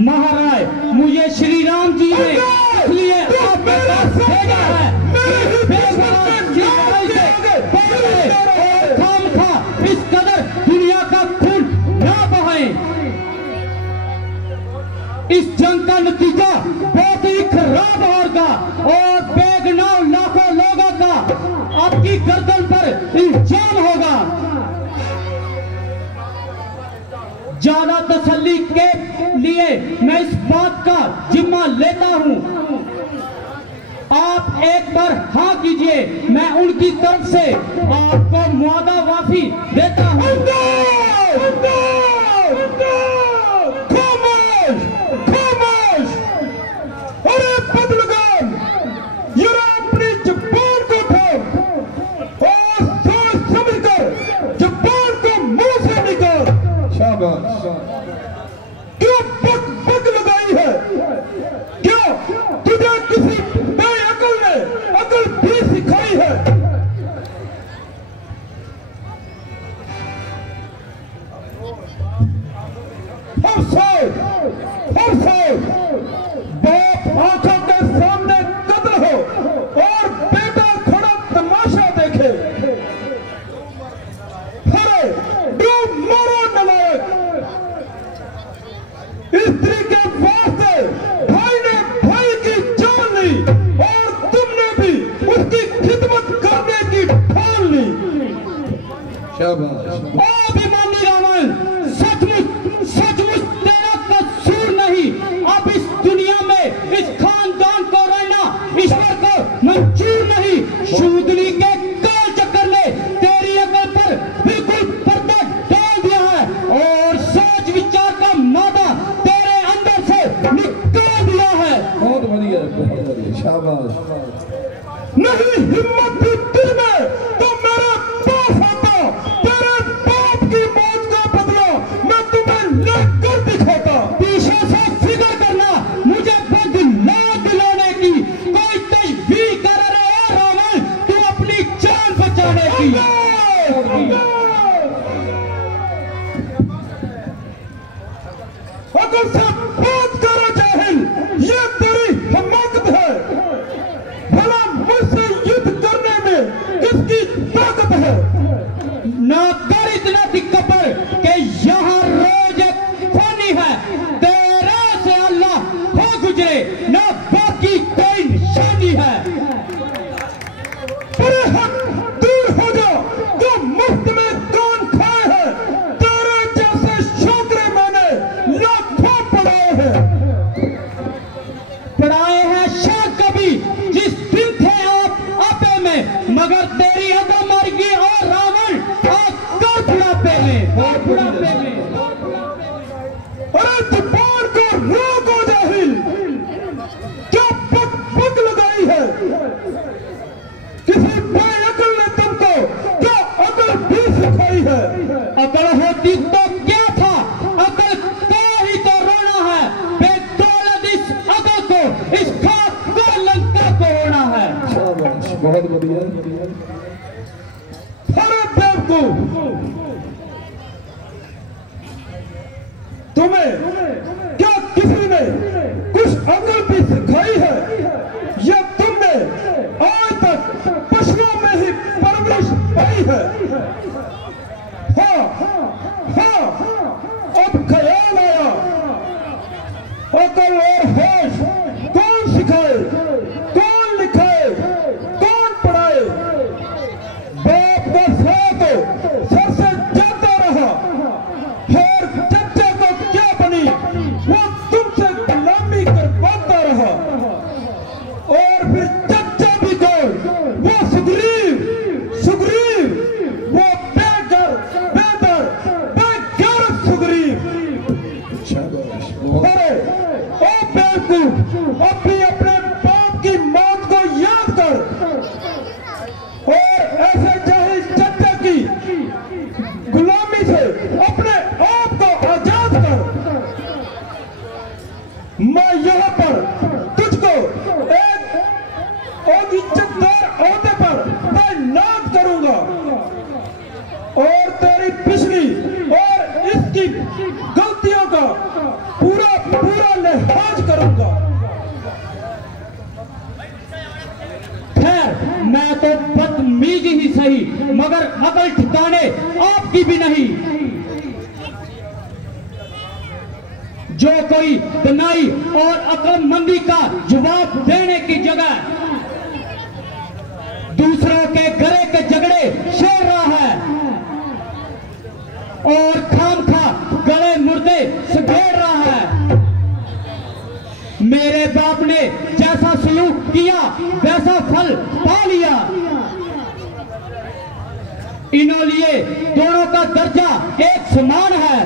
महाराज मुझे श्री राम जी ने इसलिए आपके पास भेजा है कि बेगुनाह की लड़ाई से बचे और खामखा इस कदर दुनिया का खून ना बहाएं। इस जंग का नतीजा बहुत ही खराब होगा और बेगुनाह लाखों लोगों का आपकी गर्दन पर इल्जाम होगा। ज्यादा तसल्ली के लिए मैं इस बात का जिम्मा लेता हूं, आप एक बार हाँ कीजिए, मैं उनकी तरफ से आपको मुआवजा वाफी देता हूं। अरे बदलगाम, जरा अपनी जुबान को थाम और सोच समझकर जुबान को मुंह से निकाल। शाबाश। क्यों बक बक लगाई है? क्यों तुझे किसी बेअकल ने अकल भी सिखाई है? अफसोस बाप आंखों के सामने कत्ल हो और बेटा खड़ा तमाशा देखे। अरे डूब मारो नलायक। स्त्री के वास्ते भाई ने भाई की जान ली और तुमने भी उसकी खिदमत करने की ठान ली। शाबाश। अभिमानी रावण, सचमुच तेरा कसूर नहीं। अब इस दुनिया में इस खानदान को रहना ईश्वर को मंजूर नहीं। शूद्री के काल चक्कर ने तेरी अकल पर बिल्कुल पर्दा डाल दिया है और सोच विचार का मादा तेरे अंदर से निकाल दिया है। बहुत बढ़िया, बहुत बढ़िया, शाबाश। नहीं हिम्मत थी दिल में तो मेरे पास आता, तेरे बाप की मौत का बदला मैं तुम्हें लेकर दिखाता। पीछे से फिक्र करना मुझे बदला दिलाने की कोई तजवीज़ कर रहे रावण, तू अपनी जान बचाने की। अकल से बात करो जाहिल, ये तेरी हिम्मत है। भला मुझसे युद्ध करने में किसकी ताकत है? ना कर इतना तिक्कपर कि यहाँ रोज एक फानी है, तेरे से अल्लाह हो गुजरे ना बाकी कोई निशानी है। अरे हक दूर हो जा, तो मुफ्त में कौन खाए हैं? तेरे जैसे छोकरे मैंने लाखों पढ़ाए हैं। पढ़ाए हैं शायद कभी जिस दिन थे आप आपे में, मगर तेरी अदम मर गई और रावण आकर बुढ़ापे में, और बुढ़ापे में। अरे जुबान को रोको जाहिल, क्या बक बक लगाई है? किसी बेअकल ने तुमको क्या अकल भी सिखाई है? अकल होती तो क्या था, अकल को ही तो रोना है। बेदौलत इस अकल को, इस खाक को लंका को होना है। शाबाश, बहुत बढ़िया। अरे बेवकूफ, तुम्हें क्या किसी ने कुछ अकल भी सिखाई है या तुमने आज तक पशुओं में ही परवरिश पाई है? हाँ, अब ख्याल आया, अकल और होश कौन सिखाए, कौन लिखाए, कौन पढ़ाए? बाप का साथ सर से जाता रहा और चचा को क्या बनी वो तुमसे गुलामी करवाता रहा। और फिर चचा भी गए वो सुग्रीव वो बेघर बेदर बेगैरत सुग्रीव। अरे ओ बेवकूफ अभी अपने बाप की मौत को याद कर और ऐसे जाहिल चचा की गुलामी से अपने आप को आजाद कर। मैं यहाँ पर तुझको एक इज्जतदार ओहदे पर तैनात करूंगा और तेरी पिछली और इसकी गलतियों का पूरा लिहाज करूंगा। खैर मैं तो बदतमीज ही सही मगर अकल ठिकाने आपकी भी नहीं। जो कोई दनाई और अक्लमंदी का जवाब देने की जगह दूसरों के गले के झगड़े छेड़ रहा है और खामखा गले मुर्दे सगेड़ रहा है। मेरे बाप ने जैसा सलूक किया वैसा फल पा लिया। इन्हों लिए दोनों का दर्जा एक समान है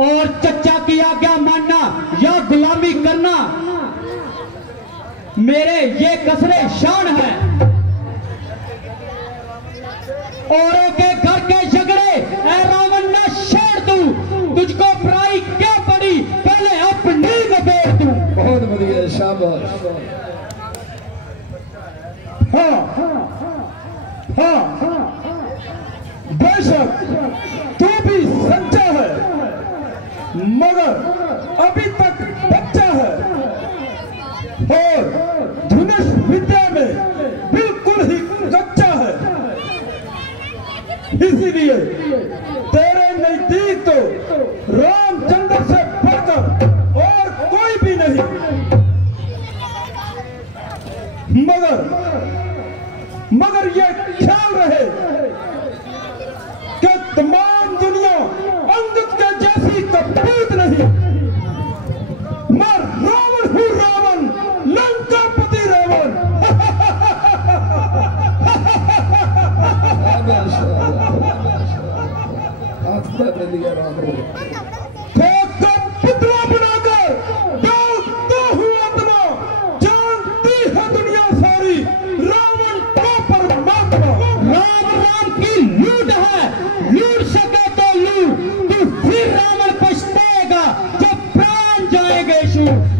और चचा की आज्ञा मानना या गुलामी करना मेरे ये कसरे शान है। औरों के घर के झगड़े ऐ रावण ना छेड़ तू, तुझको बुराई क्या पड़ी पहले अपनी लपेट तू। बहुत बढ़िया शाबाश। हाँ बेशक तू भी सच्चा है मगर अभी तक बच्चा है और धनुष विद्या में बिल्कुल ही कच्चा है। इसीलिए तेरे नजदीक तो रामचंद्र से बढ़कर और कोई भी नहीं। मगर ये ख्याल रहे कि तमाम दुनिया अंगद के जैसी कपूत नहीं। मैं रावण हूँ रावण, लंकापति रावण। पुतला बनाकर डालता हूँ आत्मा, जानती है दुनिया सारी रावण को परमात्मा। राम की लूट है, लूट सके तो लूट, तू फिर रावण पछताएगा जब प्राण जाएंगे शू। मैं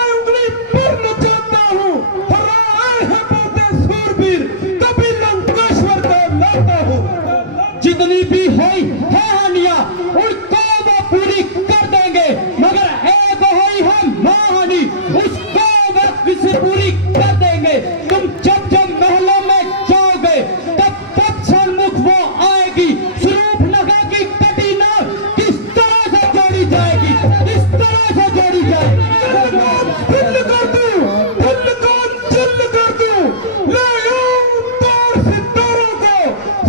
उंगली पर न जाता हूँ, हराए हैं बातें सूरबीर, कभी लंकेश्वर को लाता हूँ। जितनी भी हुई है हानियां उनको वो पूरी कर देंगे मगर एक हुई है महाहानि उसको वो किसी पूरी कर देंगे। तुम जब जब महलों में जाओगे तब सन्मुख वो आएगी, स्वरूप नगा की कटी नाव किस तरह से जोड़ी जाएगी, किस तरह से जोड़ी जाएगी। दिल कर दूं, दिल को चिल्ल कर दूं, ले आऊं तार सितारों को,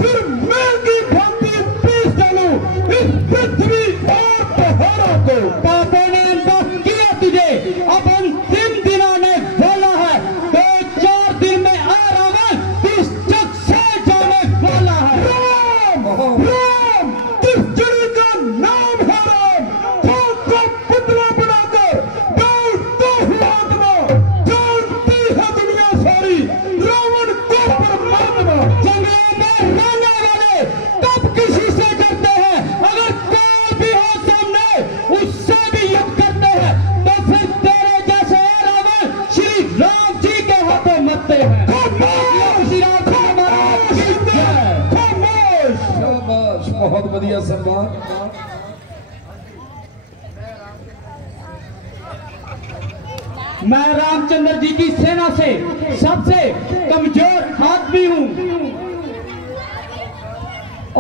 फिर मैं की भांति पीस डालूं इस पृथ्वी और पहाड़ों को। पापों ने अनबोध किया तुझे, अब अंतिम दिन आने वाला है, 2-4 दिन में रावण इस जग से जाने वाला है। राम जिस जड़ी का नाम है राम, खाक का पुतला बनाकर डालता हूँ आत्मा, जानती है दुनिया सारी रावण को परमात्मा। जंगलों में रहने वाले तब किसी से डरते हैं, अगर कोई भी हो सामने उससे भी युद्ध करते हैं, तो फिर तेरे जैसे रावण श्री राम जी के हाथों मरते हैं। श्री राम जी महाराज की जय। खामोश। शाबाश, बहुत बढ़िया सम्मान। मैं रामचंद्र जी की सेना से सबसे कमजोर आदमी हूं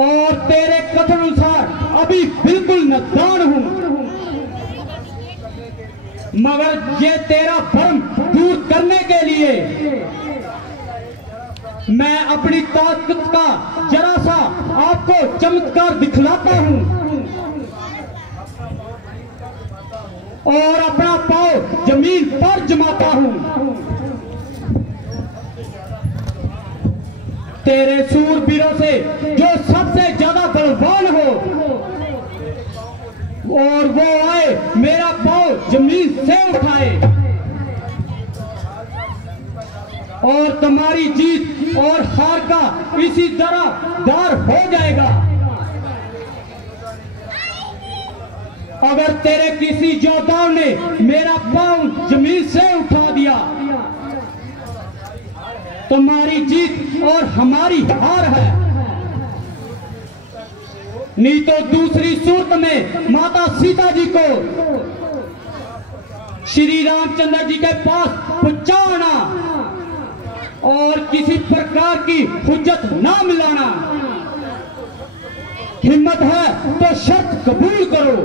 और तेरे कथन अनुसार अभी बिल्कुल नादान हूं, मगर ये तेरा भ्रम दूर करने के लिए मैं अपनी ताकत का जरा सा आपको चमत्कार दिखलाता हूं और अपना पांव जमीन पर जमाता हूं। तेरे सूरबीरों से जो सबसे ज्यादा बलवान हो और वो आए मेरा पांव जमीन से उठाए और तुम्हारी जीत और हार का इसी तरह दार हो जाएगा। अगर तेरे किसी योद्धा ने मेरा पांव जमीन से उठा दिया तुम्हारी जीत और हमारी हार है। नहीं तो दूसरी सूरत में माता सीता जी को श्री रामचंद्र जी के पास पहुंचाना और किसी प्रकार की हुज्जत ना मिलाना। हिम्मत है तो शर्त कबूल करो।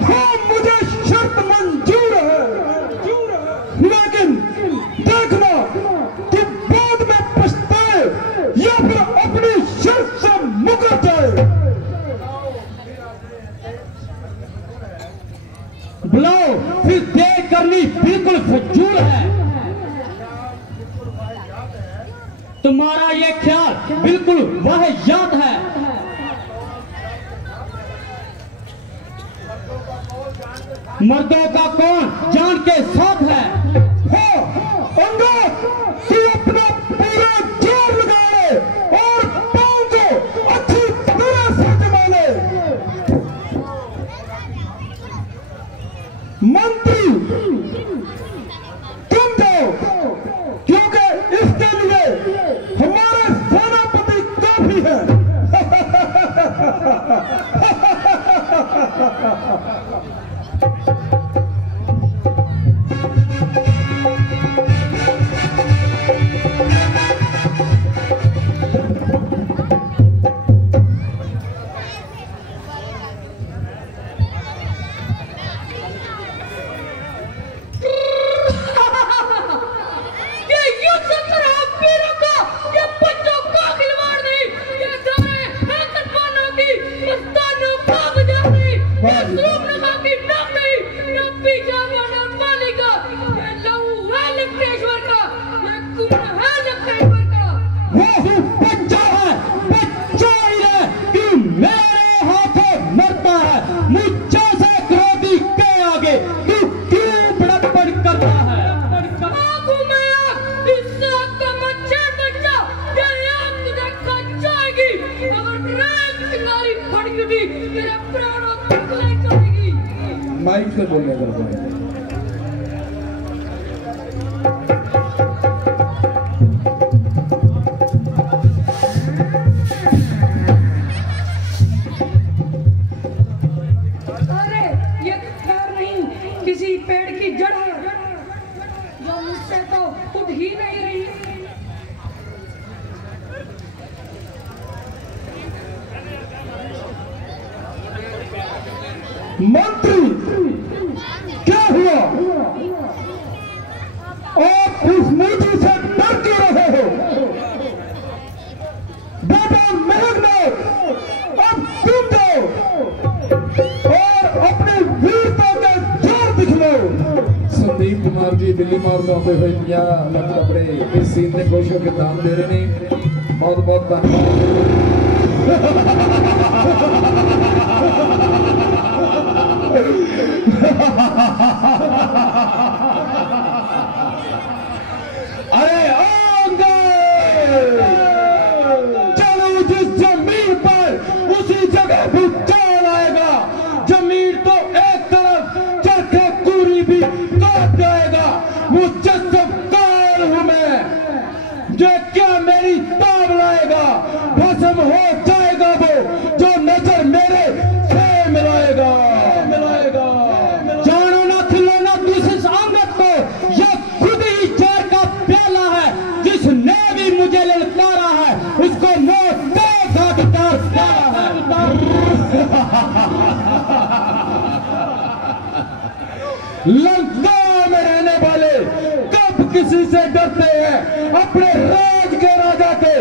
हाँ, मुझे शर्त मंजूर है, लेकिन देखना कि बाद में पछताए या फिर अपनी शर्त से मुकर जाए। बुलाओ, फिर देर करनी बिल्कुल फजूल है। तुम्हारा ये ख्याल बिल्कुल वाहियात है। मर्दों का कौन जान के साथ है। हाँ, अंगद, तू अपना पूरा जोर लगा ले और पांव को अच्छी तरह से जमा ले। मंत्री, तुम जाओ, क्योंकि इसके लिए हमारे सेनापति काफी है। माइक से बोलने का मंत्री, क्या हुआ? आप उस मूर्ति से डर क्यों रहे हो? बाबा मेघनाथ, अब तुम जाओ और अपनी वीरता का जोर दिखलाओ। संदीप कुमार जी दिल्ली मार तो आते हुए 50 लाख कपड़े इस सीन में खुश होकर दान दे रहे हैं। बहुत बहुत धन्यवाद। अरे चलो, जिस जमीन पर उसी जगह भूचाल आएगा। जमीन तो एक तरफ चरखे पूरी भी काट जाएगा। मुजस्सम काल हूं मैं, ये क्या मेरी ताब लाएगा। भस्म हो जाएगा वो जो नजर मेरे से मिलाएगा। जानो ना खिलौना दूसरे अंगत को, यह खुद ही जहर का प्याला है। जिसने भी मुझे ललकारा है उसको मौत के घाट उतार है। लंका में रहने वाले कब किसी से डरते हैं? अपने राज के राजा के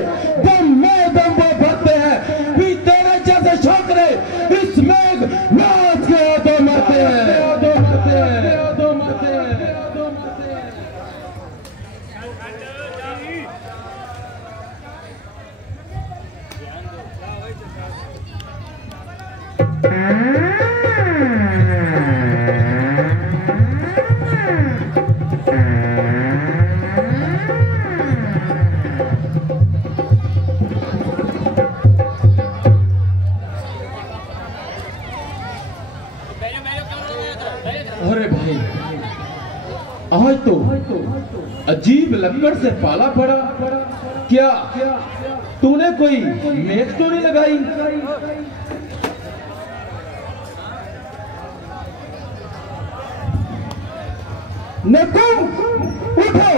दम में दम वो भरते हैं। भी तेरे जैसे छोकरे इस मेघ नाच के हाथों मरते हैं। अरे भाई, आज तो अजीब लक्कड़ से पाला पड़ा। क्या तूने कोई मेज तो नहीं लगाई? नकुम, उठो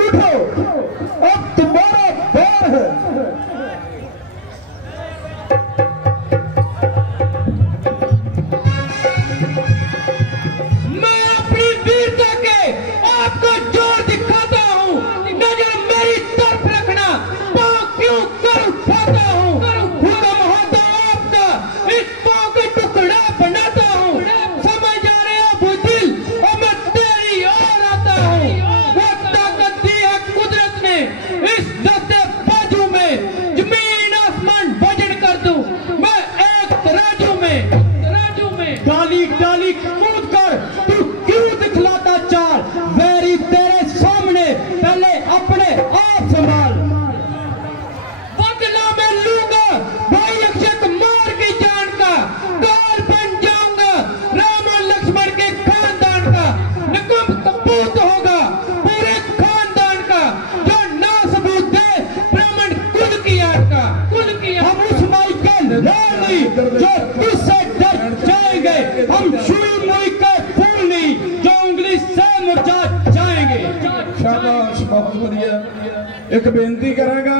उठो, अब तुम्हारा बार है। मैं अपनी वीरता के आपको जोर दिखाता हूँ। नजर मेरी तरफ रखना, पाँव क्यों कर उठाता हूँ। हुक्म होता आपका, इस पाँव के टुकड़ा बनाता हूँ। समझ जा रहे हो बुझिल, और मैं तेरी ओर आता हूँ। वो ताकत दी है कुदरत ने इस दस्ते बाजू में, जमीन आसमान वजन कर दूं मैं एक तराजू में। डाली डाली कूद कर तू क्यों दिखलाता चाल? वैरी तेरे सामने, पहले अपने आप संभाल। बदला मैं लूंगा भाई अक्षय कुमार की जान का। काल बन जाऊंगा राम और लक्ष्मण के खानदान का। निकम कपूत होगा पूरे खानदान का, जो ना सबूत दे ब्राह्मण कुल की आड़ का। हम उस माई का नहीं जो तुझसे डर जाएंगे। हम सुई मुई के फूल नहीं जो उंगली से मुरझा जाएंगे। शाबाश, बहुत बढ़िया। एक बेनती करांगा,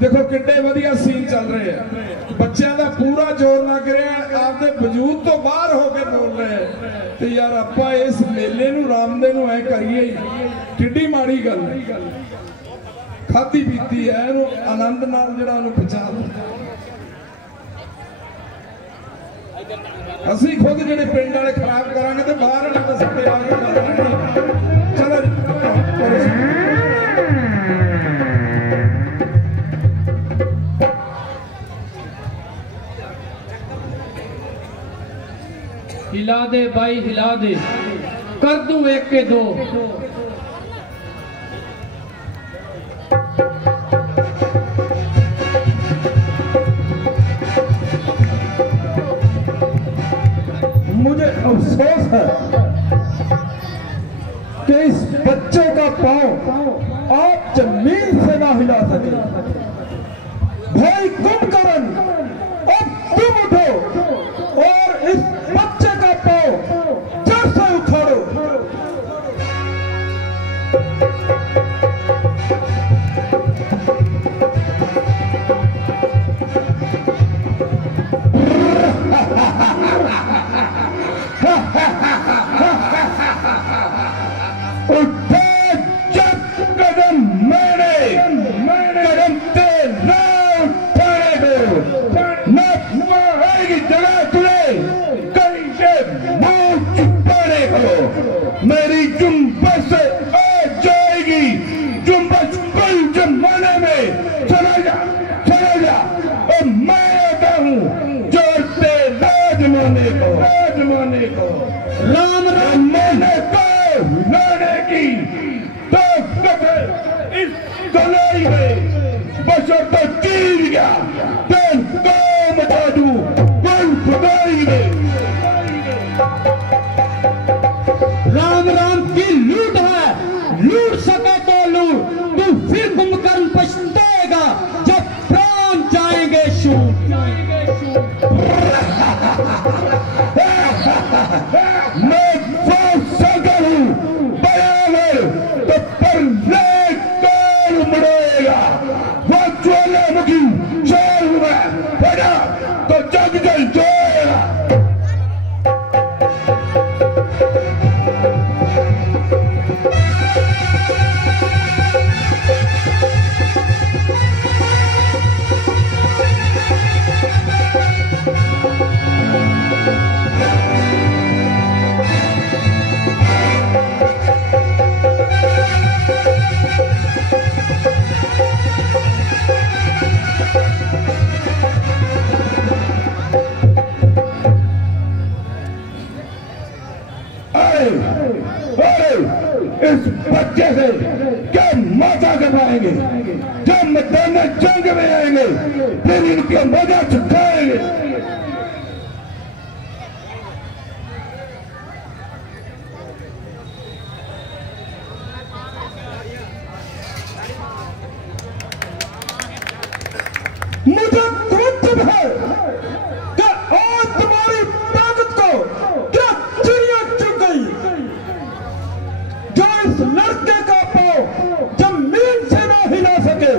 देखो कितने बढ़िया सीन चल रहे हैं। बच्चों का पूरा जोर लग रहा है, आपके वजूद तो बाहर होकर बोल रहे हैं। तो यार आपा इस मेले नूं रामदे नूं ऐ करिए ही, किड्डी माड़ी गल। खाधी पीती है आनंद नाल जिहड़ा उहनूं पचा लो। ਅਸੀਂ खुद ਜਿਹੜੇ ਪਿੰਡ वाले खराब करांगे तो बाहर वाले तो ਸਾਡੇ आ के कर लेंगे। चलो हिला दे भाई हिला दे, कर दूं एक के दो। मुझे अफसोस है कि इस बच्चे का पांव आप जमीन से ना हिला सके। भाई कुंभकर्ण, अब तुम उठो और इस बच्चे का पांव जड़ से उखाड़ो। मेरी जुम्बश आ जाएगी, जुम्बश कल जमाने में। चला जा और मैं आता हूँ जोड़ते राजमाने को। राम राम मैंने को लाने की तो इस कलाई में बशर तो चीर गया, तेल को मचा दूं कोई खुदाई में। राम राम की लूट है, लूट सके तो लूट। तू फिर कुंभकर्ण पछताएगा जब प्राण जाएंगे शूट। मैं बहुत सगर हूँ बराबर, तो पर कौन मुड़ेगा? वो ज्वालामुखी चल में बड़ा सच्चे से क्या मजा करवाएंगे, जब मैदान जंग में आएंगे फिर इनके मजा चुकाएंगे। मुझे क्रोध है कि आज तुम्हारी ताकत को क्या चिड़िया चुग गई, जो इस लड़के का पांव जमीन से ना हिला सके।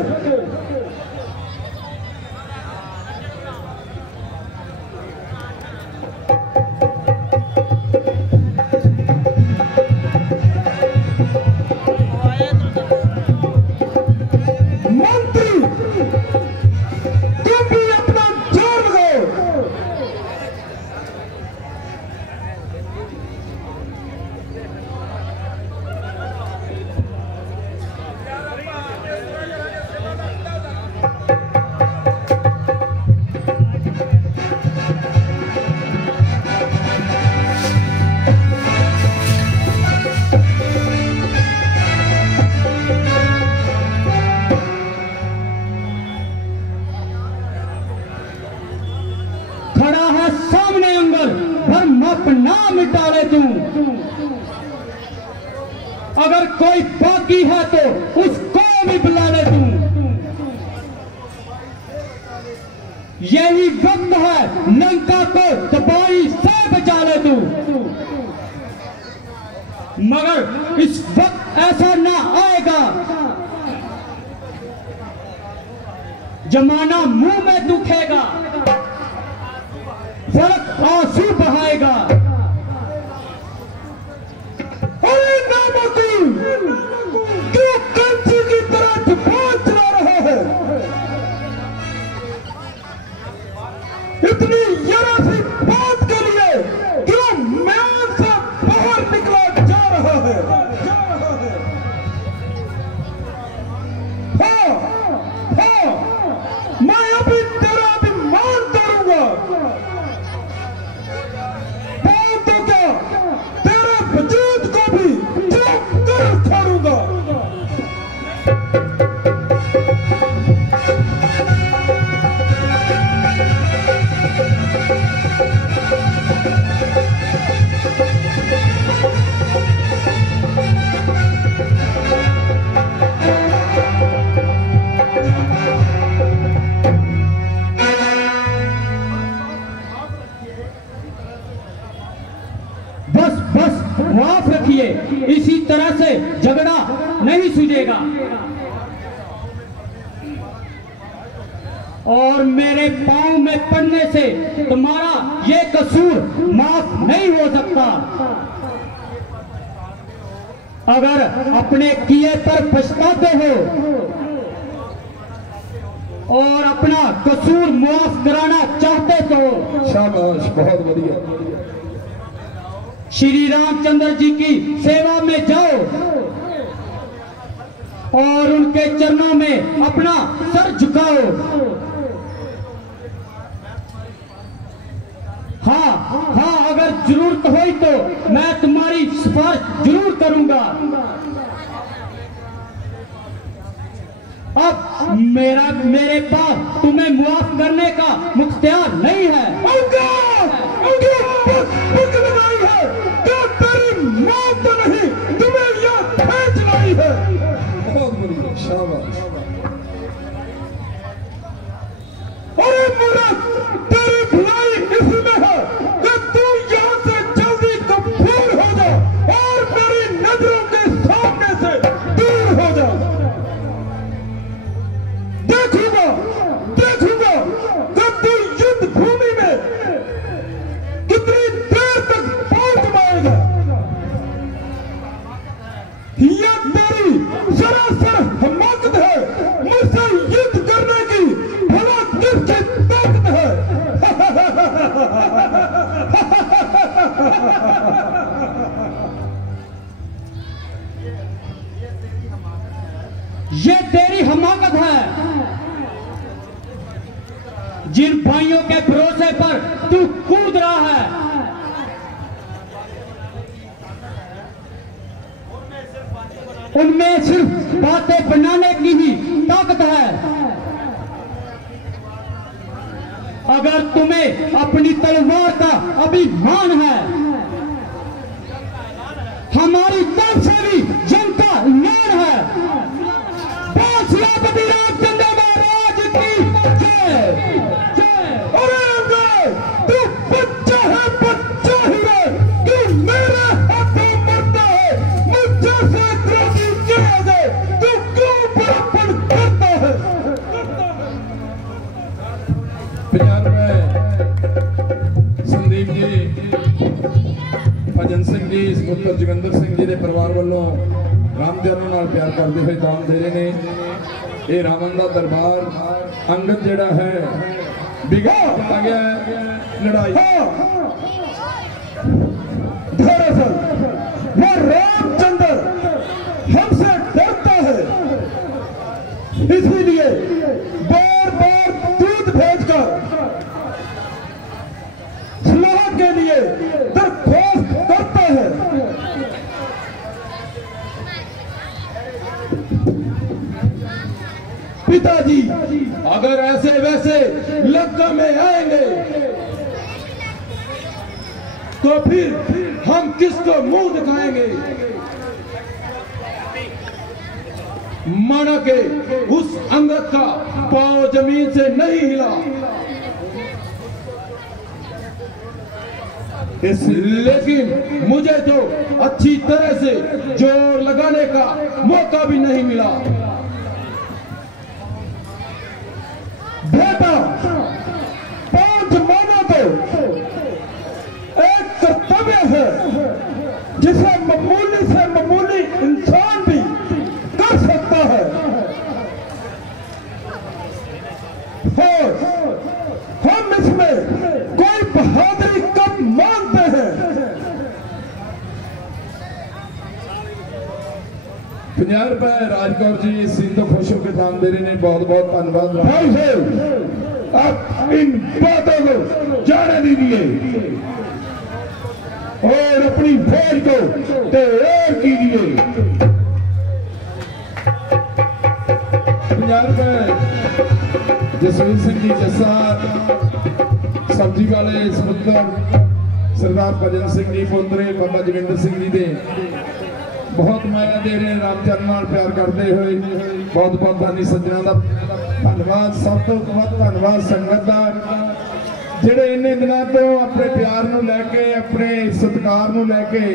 अगर कोई बाकी है तो उसको भी बुला ले तू। यही वक्त है लंका को तबाही से बचा ले तू। मगर इस वक्त ऐसा ना आएगा, जमाना मुंह में दुखेगा, फर्क आंसू बहाएगा। अरे क्यों कंची की तरह बात चला रहा है, इतनी जरा सी बात के लिए क्यों मैदान से बाहर निकला जा रहा है। हाँ, हाँ, मैं अभी तेरा अभिमान करूंगा, तो क्या तेरे वजूद को भी छोड़ूंगा। माफ रखिए, इसी तरह से झगड़ा नहीं सूझेगा और मेरे पांव में पड़ने से तुम्हारा ये कसूर माफ नहीं हो सकता। अगर अपने किए पर पछताते हो और अपना कसूर माफ कराना चाहते तो शाबाश, बहुत बढ़िया। श्री रामचंद्र जी की सेवा में जाओ और उनके चरणों में अपना सर झुकाओ। हाँ, हाँ, अगर जरूरत हुई तो मैं तुम्हारी सिफारिश जरूर करूंगा। अब मेरे पास तुम्हें मुआफ करने का मुख्तियार नहीं है। मौत तो नहीं, तुम्हें यह खींच लाई है। बहुत बढ़िया, शाबाश। अरे मुराद, तेरी भलाई इसमें है कि तू यहाँ से जल्दी कबूल हो जा और मेरी नजरों के सामने से दूर हो जा। देखूंगा कि तू युद्ध भूमि में कितनी देर तक पहुंच पाएगा। यह तेरी सरासर हमाकत है, मुझसे युद्ध करने की भला किसकी ताकत है। ये तेरी हमाकत है, जिन भाइयों के भरोसे पर तू कूद रहा है। उनमें सिर्फ बातें बनाने की ही ताकत है। अगर तुम्हें अपनी तलवार का अभिमान है, हमारी तरफ से भी जनता न्याय है। श्रीपति रामचंद्र महाराज की जय। अरे तू बच्चा है, बच्चा ही है, तू मेरे हाथों मरता है, मुझे से द्रोही क्या है, तू क्यों बड़प्पन करता है। 50 संदीप जी, भजन सिंह जी, पुत्र जोगिंदर सिंह जी के परिवार वालों राम जन्म नाल प्यार करते हुए दान दे रहे ने। ये रावण का दरबार अंगद जिहड़ा है बिगड़ गया है लड़ाई। दरअसल वो रामचंद्र हमसे डरता है, इसीलिए बार बार दूध भेजकर सलाह के लिए दरख्वास्त करता है। पिताजी अगर ऐसे वैसे लंका में आएंगे तो फिर हम किसको मुंह दिखाएंगे। माना के उस अंगद का पांव जमीन से नहीं हिला, लेकिन मुझे तो अच्छी तरह से जोर लगाने का मौका भी नहीं मिला। बेटा 5 माना तो एक कर्तव्य है जिसे मामूली से मामूली इंसान भी कर सकता है। और हम इसमें कोई बहादुरी कम मानते हैं। 50 रुपए राजकौर जी सिंधु खुश होकर दान दे रहे हैं, बहुत बहुत धन्यवाद। भाई साहब आप इन बातों को जाने दीजिए और अपनी फौज को तैयार कीजिए। 50 रुपए जसवीर सिंह जी जस्सा, सब्जी वाले समुद्र सरदार भजन सिंह जी पोतरे बाबा जोगिंदर सिंह जी दे बहुत माया दे रहे, रामचरण नाल प्यार करते हुए बहुत बहुत दानी सज्जना का धन्यवाद। सब तो धन्यवाद संगत का जिहड़े इन्ने दिनों तो अपने प्यार नूं लैके अपने सत्कार नूं लैके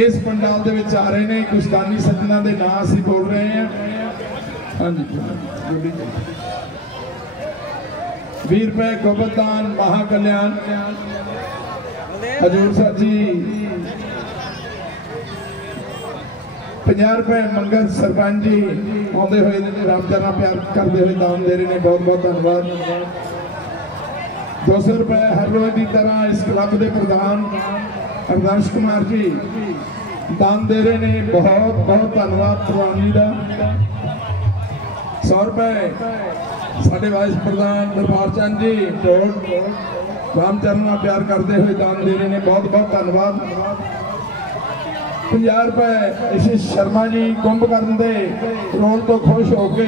इस पंडाल दे विच आ रहे ने। कुछ दानी सज्जना के नाम असीं बोल रहे हैं। हाँ जी 20 रुपए गोबरदान महाकल्याण हजूर साहब जी। 50 रुपए मंगल सरपंच जी आते हुए रामचरण प्यार करते हुए दान दे रहे हैं, बहुत बहुत धन्यवाद। 200 रुपए हर रोज की तरह इस क्लब के प्रधान अरदास कुमार जी दान दे रहे हैं, बहुत बहुत धन्यवाद प्रधान जी का। 100 रुपए साढ़े वाइस प्रधान दरबार चंद जी रामचरण प्यार करते हुए दान दे रहे हैं, बहुत बहुत धन्यवाद। 50 रुपए आशीष शर्मा जी कुंभकर्ण दे रोल तो खुश होके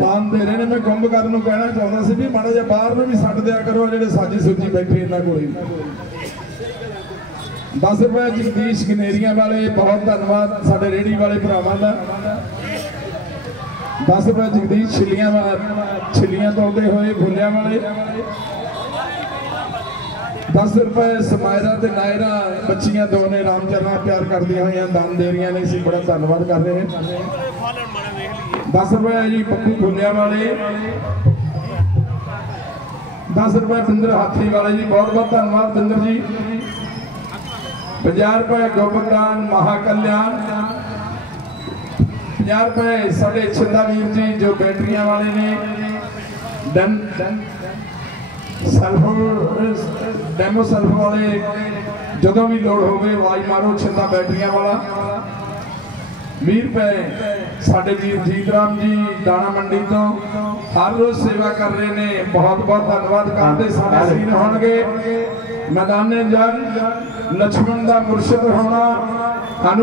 दान दे रहे हैं। मैं कुंभकर्ण नूं कहना चाहता सी भी माड़ा जिहा बाहर नूं भी सट दिया करो, जिहड़े साजी सुजी बैठे इन्हां कोल। 10 रुपए जगदीश गनेरिया वाले, बहुत धन्यवाद साडे रेहड़ी वाले भरावां दा। 10 रुपए जगदीश छिलियां तोड़ते हुए भुलिया वाले। 10 रुपए समायरा ते नायरा बच्चियां दो ने रामचरण प्यार करदियां हुई दान दे रही ने, इसी बड़ा धन्यवाद कर रहे हैं। 10 रुपए जी पप्पू भुलिया वाले। 10 रुपए बिंदर हाथी वाले जी, बहुत बहुत धन्यवाद बिंदर जी। 50 रुपए गोबरदान महाकल्याण। 50 रुपए साढ़े छिंदा वीर जी जो बैटरियां वाले ने डेमो सल्फ वाले, जो भी लोड़ हो गए आवाज मारो छिंदा बैटरियां वाला। 20 रुपए साढ़े वीर जीत राम जी दाना मंडी तो हर रोज सेवा कर रहे ने, बहुत बहुत धन्यवाद करते। साढ़े सीन होंगे मैदान जंग लक्ष्मण का मुर्शद होना हनुमान